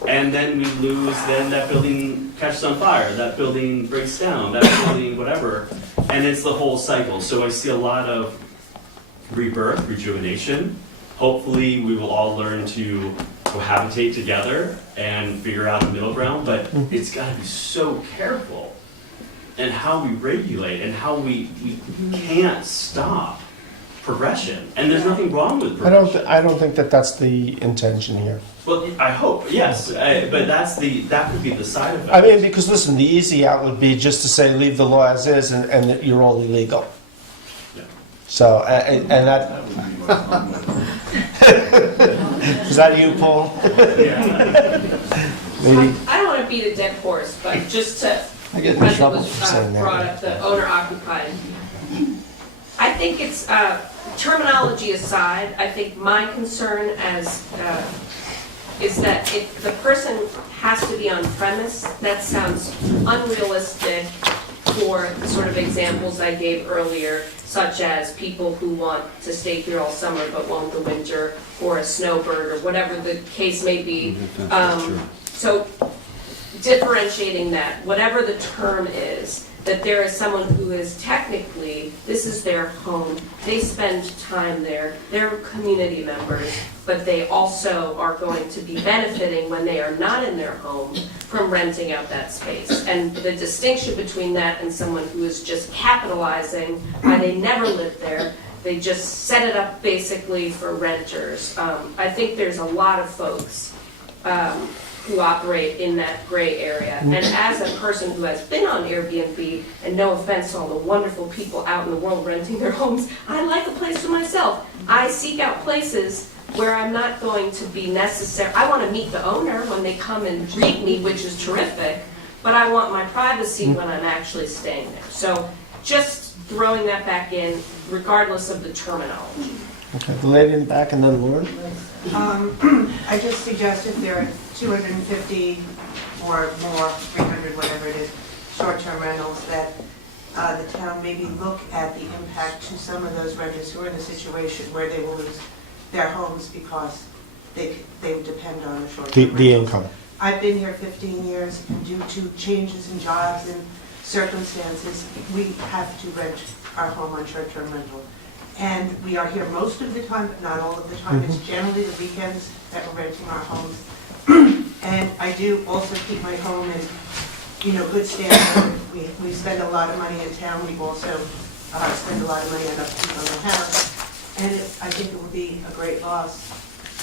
and then we lose, then that building catches on fire, that building breaks down, that building whatever. And it's the whole cycle. So I see a lot of rebirth, rejuvenation. Hopefully, we will all learn to cohabitate together and figure out a middle ground, but it's got to be so careful and how we regulate and how we can't stop progression. And there's nothing wrong with progression. I don't think that that's the intention here. Well, I hope, yes, but that could be the side effect. I mean, because listen, the easy out would be just to say leave the law as is and that you're all illegal. Yeah. So, and that... Is that you, Paul? Maybe. I don't want to beat a dead horse, but just to, I get in because it trouble was for saying that. brought up, the owner occupied. I think it's, terminology aside, I think my concern is that if the person has to be on premise, that sounds unrealistic for the sort of examples I gave earlier, such as people who want to stay here all summer but won't the winter, or a snowbird, or whatever the case may be. So differentiating that, whatever the term is, that there is someone who is technically, this is their home, they spend time there, they're community members, but they also are going to be benefiting when they are not in their home from renting out that space. And the distinction between that and someone who is just capitalizing by they never lived there, they just set it up basically for renters. I think there's a lot of folks who operate in that gray area. And as a person who has been on Airbnb, and no offense to all the wonderful people out in the world renting their homes, I like a place for myself. I seek out places where I'm not going to be necessary. I want to meet the owner when they come and greet me, which is terrific, but I want my privacy when I'm actually staying there. So just throwing that back in, regardless of the terminology. Okay, the lady in the back and then Lauren. I just suggest if there are 250 or more, 300, whatever it is, short-term rentals, that the town maybe look at the impact to some of those renters who are in a situation where they will lose their homes because they depend on the short-term The rentals. income. I've been here 15 years, and due to changes in jobs and circumstances, we have to rent our home on short-term rental. And we are here most of the time, but not all of the time. It's generally the weekends that we're renting our homes. And I do also keep my home in, good standing. We spend a lot of money in town. We also spend a lot of money on upkeep on the house. And I think it would be a great loss.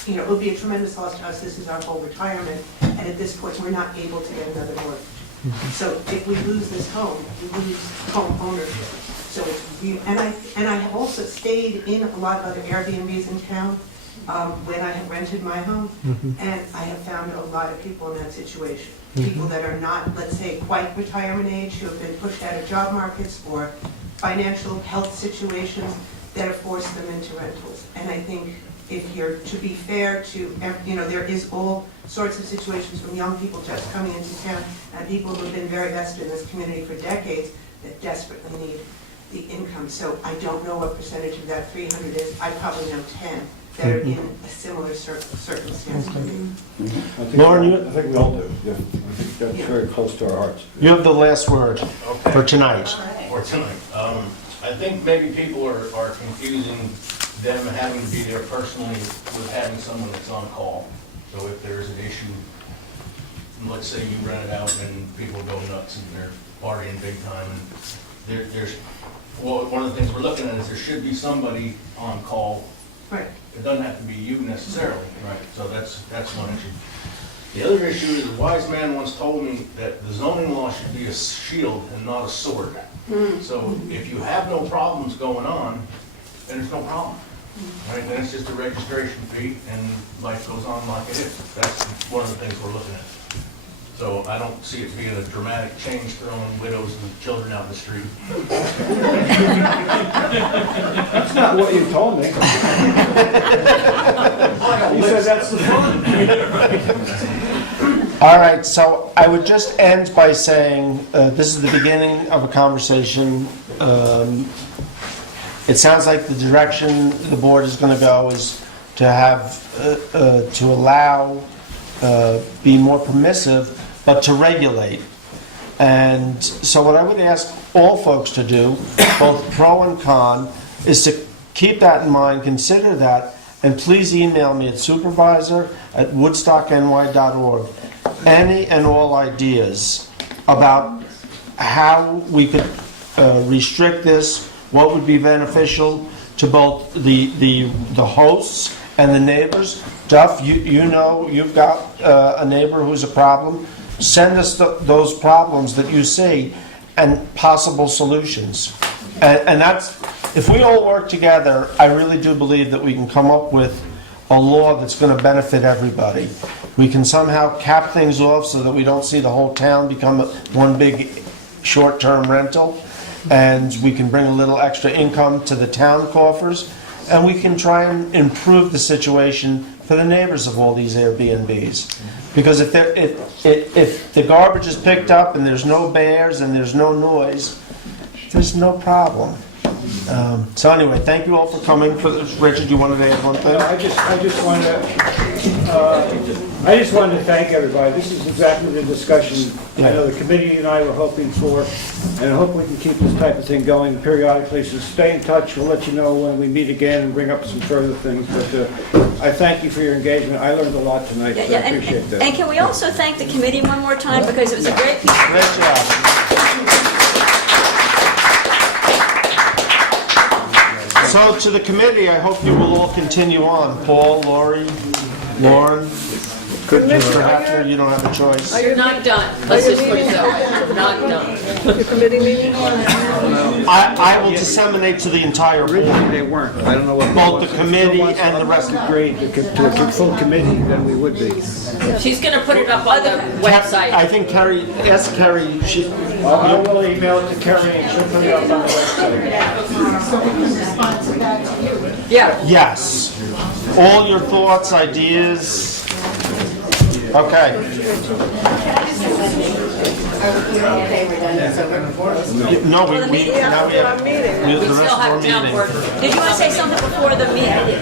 It would be a tremendous loss to us. This is our whole retirement. And at this point, we're not able to get another mortgage. So if we lose this home, we lose home ownership. So it's real, and I have also stayed in a lot of other Airbnbs in town when I have rented my home, and I have found a lot of people in that situation. People that are not, let's say, quite retirement age, who have been pushed out of job markets or financial health situations that have forced them into rentals. And I think if you're to be fair to, there is all sorts of situations from young people just coming into town and people who have been very vested in this community for decades that desperately need the income. So I don't know what percentage of that 300 is. I probably know 10 that are in a similar circumstance to me. Lauren, I think we all do. Yeah. I think that's very close to our hearts. You have the last word for tonight. For tonight. I think maybe people are confusing them having to be there personally with having someone that's on call. So if there's an issue, let's say you rent it out and people go nuts and they're partying big time, and one of the things we're looking at is there should be somebody on call. Right. It doesn't have to be you necessarily. Right. So that's one issue. The other issue is a wise man once told me that the zoning law should be a shield and not a sword. So if you have no problems going on, then there's no problem. Right? Then it's just a registration fee and life goes on like it is. That's one of the things we're looking at. So I don't see it being a dramatic change throwing widows and children out in the street. That's not what you told me. You said that's the fun. All right, so I would just end by saying this is the beginning of a conversation. It sounds like the direction the board is going to go is to have, to allow, be more permissive, but to regulate. And so what I would ask all folks to do, both pro and con, is to keep that in mind, consider that, and please email me at supervisor@woodstockny.org. Any and all ideas about how we could restrict this, what would be beneficial to both the hosts and the neighbors. Duff, you know you've got a neighbor who's a problem. Send us those problems that you see and possible solutions. And that's, if we all work together, I really do believe that we can come up with a law that's going to benefit everybody. We can somehow cap things off so that we don't see the whole town become one big short-term rental, and we can bring a little extra income to the town coffers, and we can try and improve the situation for the neighbors of all these Airbnbs. Because if the garbage is picked up and there's no bears and there's no noise, there's no problem. So anyway, thank you all for coming. Richard, you wanted to add one thing? I just wanted to thank everybody. This is exactly the discussion I know the committee and I were hoping for, and I hope we can keep this type of thing going periodically. So stay in touch. We'll let you know when we meet again and bring up some further things. But I thank you for your engagement. I learned a lot tonight. So I appreciate that. And can we also thank the committee one more time, because it was a great piece of Great job. So to the committee, I hope you will all continue on. Paul, Lori, Lauren, Mr. Hafner, you don't have a choice. You're not done. Let's just put it that way. Not done. Your committee meeting? I will disseminate to the entire board. Originally, they weren't. I don't know what. Both the committee and the rest of the grade to a full committee, then we would be. She's going to put it up on the website. I think Carrie, ask Carrie, I will email it to Carrie and she'll put it up on the website. So we can respond to that to you. Yeah. yes. All your thoughts, ideas. Okay. No, now we have We still have town board. Did you want to say something before the meeting? We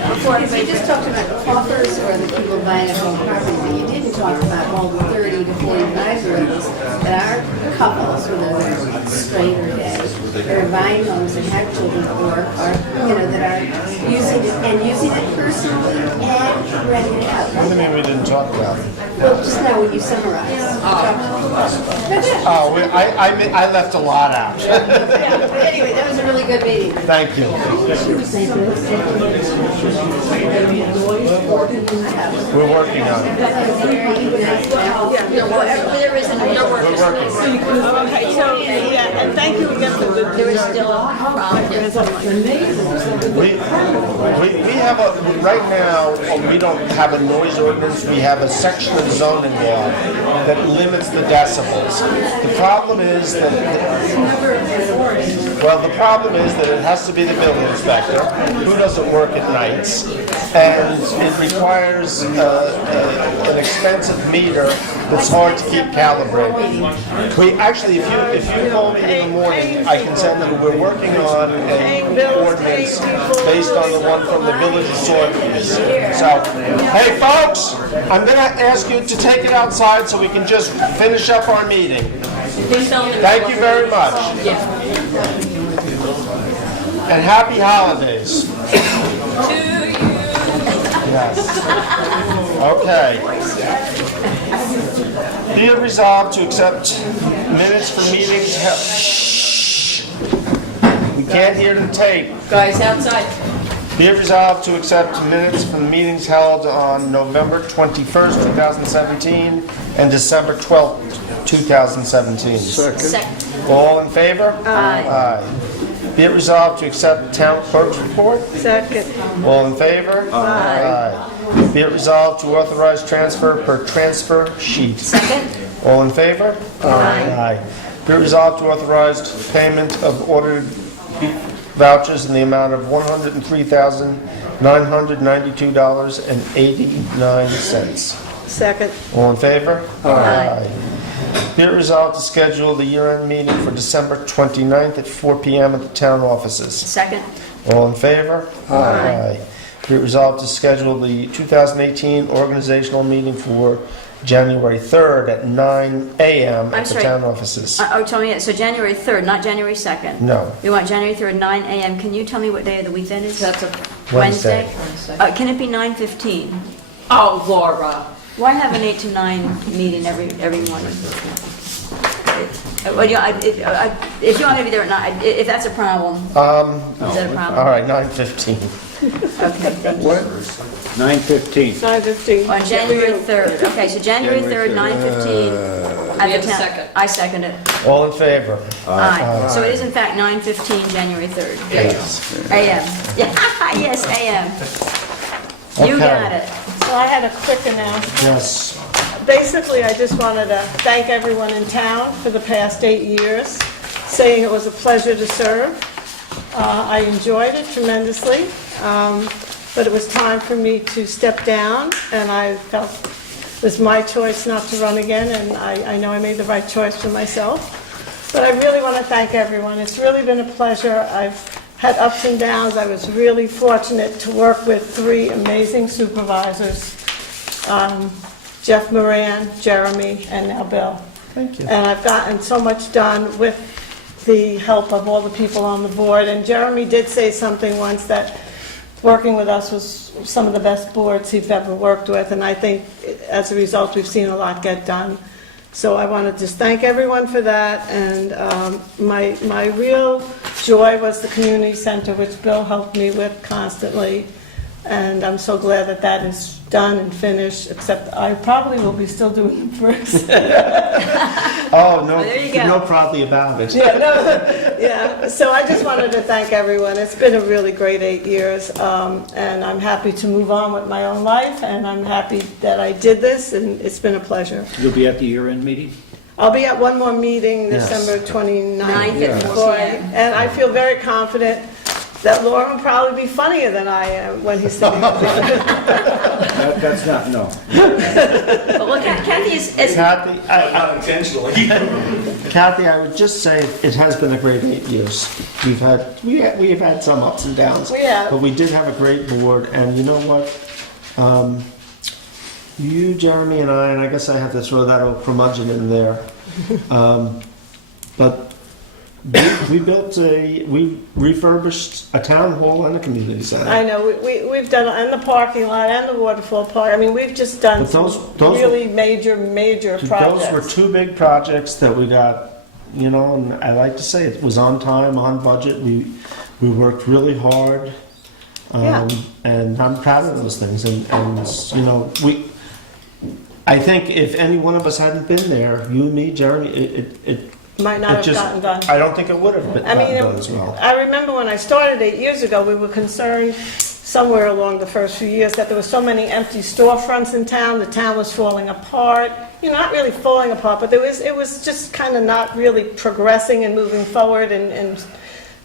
just talked about authors or the people buying a home property, but you didn't talk about all the 30 to 45-year-olds that are couples, whether they're straight or gay, that are buying homes and have children, or are, that are using it personally and renting it out. What do you mean we didn't talk about it? Well, just now when you summarize. I left a lot out. Yeah, but anyway, that was a really good meeting. Thank you. We're working on it. There isn't. We're working. Okay, so, yeah, and thank you again for the... There is still a problem. We have right now, we don't have a noise ordinance, we have a section of zoning law that limits the decibels. The problem is that it has to be the building inspector, who doesn't work at nights, and it requires an expensive meter that's hard to keep calibrated. We actually, if you call me in the morning, I can tell them we're working on an ordinance based on the one from the village of Sawtooth. So, hey folks, I'm going to ask you to take it outside so we can just finish up our meeting. Thank you very much. And happy holidays. To you. Yes. Okay. Be it resolved to accept minutes for meetings held. We can't hear the tape. Guys outside. Be it resolved to accept minutes from the meetings held on November 21st, 2017 and December 12th, 2017. Second. All in favor? Aye. Aye. Be it resolved to accept town clerk's report. Second. All in favor? Aye. Aye. Be it resolved to authorize transfer per transfer sheet. Second. All in favor? Aye. Aye. Be it resolved to authorize payment of ordered vouchers in the amount of $103,992.89. Second. All in favor? Aye. Be it resolved to schedule the year-end meeting for December 29th at 4 p.m. at the town offices. Second. All in favor? Aye. Be it resolved to schedule the 2018 organizational meeting for January 3rd at 9 a.m. I'm at the sorry. town offices. Tell me, so January 3rd, not January 2nd? No. We want January 3rd, 9 a.m. Can you tell me what day of the week that is? That's a Wednesday. Can it be 9:15? Oh, Laura. Why have an 8 to 9 meeting every morning? Well, if you want to be there at 9, if that's a problem, is that a problem? All right, 9:15. Okay, thank you. 9:15. 9:15. On January 3rd, okay, so January 3rd, 9:15. At the town. second. I second it. All in favor? Aye. So it is in fact 9:15, January 3rd. Yes. AM. Yeah, yes, AM. You Okay. got it. So I had a quick announcement. Yes. Basically, I just wanted to thank everyone in town for the past 8 years, saying it was a pleasure to serve. I enjoyed it tremendously, but it was time for me to step down, and I felt it was my choice not to run again, and I know I made the right choice for myself. But I really want to thank everyone. It's really been a pleasure. I've had ups and downs. I was really fortunate to work with 3 amazing supervisors. Jeff Moran, Jeremy, and now Bill. Thank you. And I've gotten so much done with the help of all the people on the board. And Jeremy did say something once that working with us was some of the best boards he's ever worked with. And I think as a result, we've seen a lot get done. So I want to just thank everyone for that. And my real joy was the community center, which Bill helped me with constantly. And I'm so glad that that is done and finished, except I probably will be still doing the bricks. Oh, no, there you go. no probably about it. Yeah, so I just wanted to thank everyone. It's been a really great 8 years, and I'm happy to move on with my own life, and I'm happy that I did this, and it's been a pleasure. You'll be at the year-end meeting? I'll be at one more meeting, Yes. December 29th. 9th at 4 before p.m. And I feel very confident that Lauren will probably be funnier than I am when he's sitting there. That's not, no. But well, Kathy is, Kathy, Not intentionally. Kathy, I would just say it has been a great 8 years. We've had some ups and downs. We have. But we did have a great board, and you know what? You, Jeremy, and I guess I have to throw that old curmudgeon in there. But we refurbished a town hall and a community center. I know, we've done, and the parking lot, and the waterfall park, I mean, we've just done But some those really major projects. Those were 2 big projects that we got, you know, and I like to say it was on time, on budget. We worked really hard. Yeah. And I'm proud of those things. And you know, I think if any one of us hadn't been there, you, me, Jeremy, it Might not have gotten done. I don't think it would have been done as well. I remember when I started 8 years ago, we were concerned somewhere along the first few years that there were so many empty storefronts in town, the town was falling apart. You know, not really falling apart, but it was just kind of not really progressing and moving forward and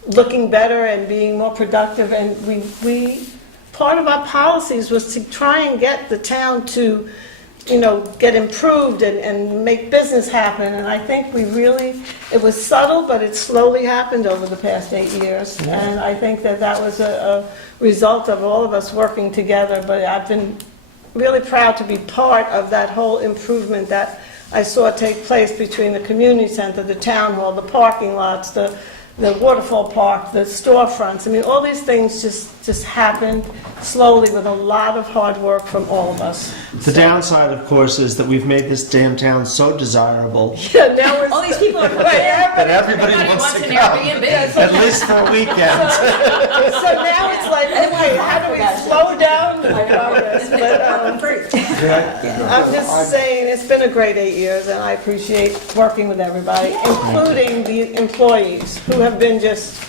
looking better and being more productive. And we part of our policies was to try and get the town to, you know, get improved and make business happen. And I think it was subtle, but it slowly happened over the past 8 years. Yeah. And I think that was a result of all of us working together. But I've been really proud to be part of that whole improvement that I saw take place between the community center, the town hall, the parking lots, the waterfall park, the storefronts. I mean, all these things just happened slowly with a lot of hard work from all of us. The downside, of course, is that we've made this damn town so desirable Yeah, now we're all these people are that everybody wants to an come, Airbnb. at least for a weekend. So now it's like, okay, how do we slow down the progress? But I'm just saying, it's been a great 8 years, and I appreciate working with everybody, including the employees, who have been just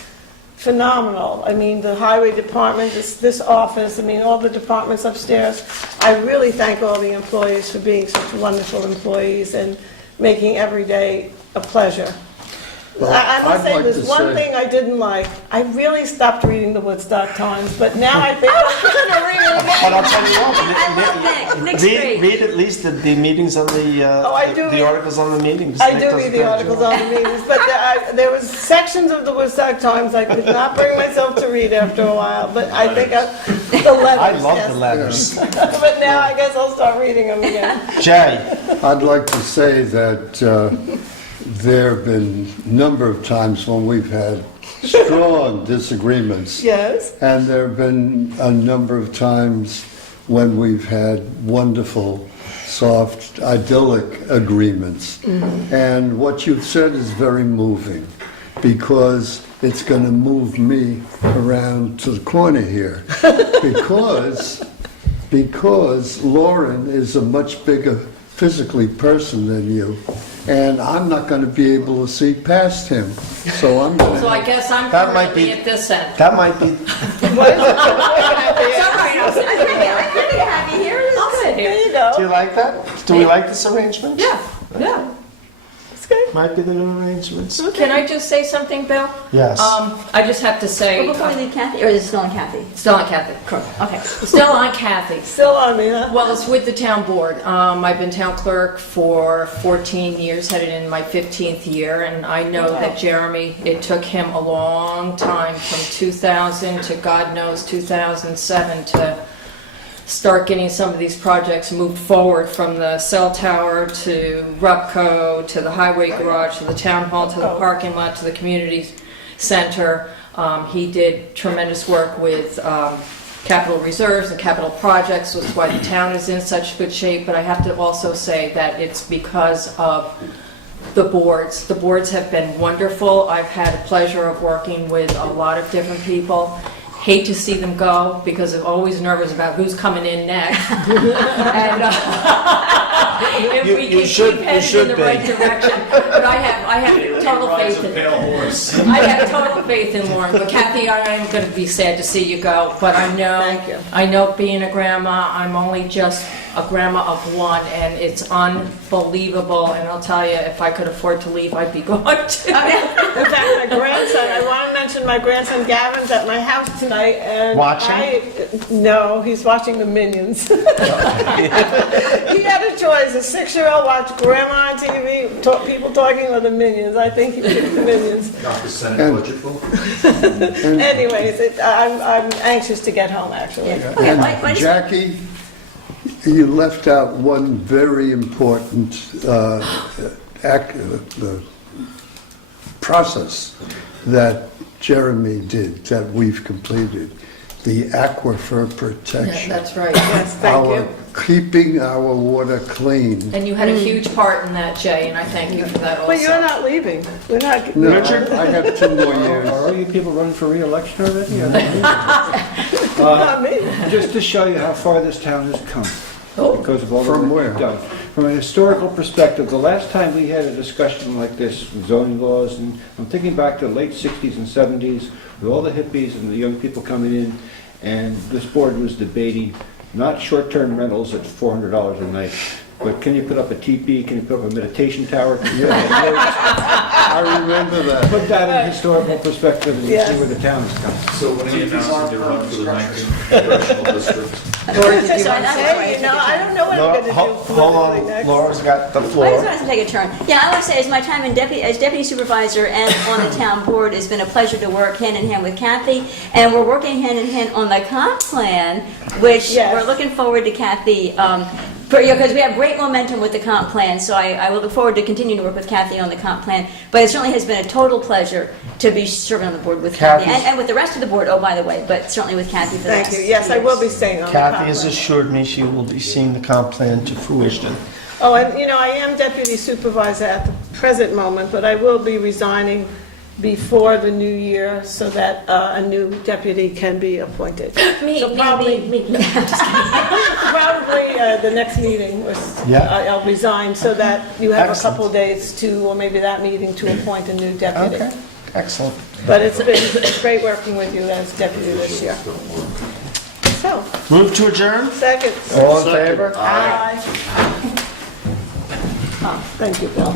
phenomenal. I mean, the highway department, this office, I mean, all the departments upstairs. I really thank all the employees for being such wonderful employees and making every day a pleasure. I must I'd say, like there's to one say- thing I didn't like. I really stopped reading the Woodstock Times, but now I think I'm gonna read it again. But I'll tell you I love Nick. Nick's great. read at least the meetings on the, I do the read- articles on the meetings. I Nick do does a read the good articles job. on the meetings, but there was sections of the Woodstock Times I could not bring myself to read after a while, but I think the letters. I love yes. the letters. But now I guess I'll start reading them again. Jay, I'd like to say that there have been a number of times when we've had strong disagreements. Yes. And there have been a number of times when we've had wonderful, soft, idyllic agreements. And what you've said is very moving, because it's going to move me around to the corner here. Because Lauren is a much bigger physically person than you, and I'm not going to be able to see past him. So I'm going So I guess I'm That might currently be- at this end. that might be, It's all right, I'll sit here. I'm pretty happy here. This is I'll sit There here. you go. do you like that? Do we like this arrangement? Yeah, yeah. It's good. Might be the new arrangements. Can I just say something, Bill? Yes. I just have to say. Well, before we leave Kathy, or is it still on Kathy? Still on Kathy. Okay. Still on Kathy. Still on me, huh? Well, it's with the town board. I've been town clerk for 14 years, headed in my 15th year, and I know that Jeremy, it took him a long time, from 2000 to God knows 2007, to start getting some of these projects moved forward, from the cell tower to Rupco, to the highway garage, to the town hall, to the parking lot, to the community center. He did tremendous work with capital reserves and capital projects, which is why the town is in such good shape. But I have to also say that it's because of the boards. The boards have been wonderful. I've had the pleasure of working with a lot of different people. Hate to see them go, because I'm always nervous about who's coming in next. And if we can keep headed in the right direction. But I have total faith in I have total faith in Lauren. But Kathy, I am going to be sad to see you go. But I know being a grandma, I'm only just a grandma of one, and it's unbelievable. And I'll tell you, if I could afford to leave, I'd be gone too. In fact, my grandson, I want to mention my grandson Gavin's at my house tonight, and Watching? No, he's watching the Minions. He had a choice: a 6-year-old watch Grandma on TV, people talking, or the Minions. I think he picked the Minions. Not the Senate budget vote? Anyways, I'm anxious to get home, actually. And Jackie, you left out one very important process that Jeremy did, that we've completed, the aquifer protection. Yeah, that's right. Yes, thank you. Keeping our water clean. And you had a huge part in that, Jay, and I thank you for that also. But you're not leaving. We're not. No, I have 2 more years. Are all you people running for re-election already? Not me. Just to show you how far this town has come. Because of all the From work where? you've done. From a historical perspective, the last time we had a discussion like this with zoning laws, and I'm thinking back to the late 60s and 70s, with all the hippies and the young people coming in, and this board was debating not short-term rentals at $400 a night, but can you put up a teepee, can you put up a meditation tower? I remember that. Put that in historical perspective and Yes. see where the town has come. So when are you announcing to run for the 19th congressional district? I don't know what I'm going to do. Hold on, next. Laura's got the I just floor. wanted to take a turn. Yeah, I want to say, as my time as deputy supervisor and on the town board, it's been a pleasure to work hand in hand with Kathy, and we're working hand in hand on the comp plan, which Yes. we're looking forward to Kathy, because we have great momentum with the comp plan, so I will look forward to continuing to work with Kathy on the comp plan. But it certainly has been a total pleasure to be serving on the board with Kathy, and with the rest of the board, oh, by the way, but certainly with Kathy for the Thank last you. Yes, I years. will be staying on the Kathy comp has plan. assured me she will be seeing the comp plan to fruition. Oh, and I am deputy supervisor at the present moment, but I will be resigning before the new year so that a new deputy can be appointed. Probably the next meeting, I'll resign so that you have a couple of days to, or maybe that meeting, to appoint a new deputy. Okay, excellent. But it's great working with you as deputy this year. So, Move to adjourn? second. All in favor? Aye. Oh, thank you, Bill.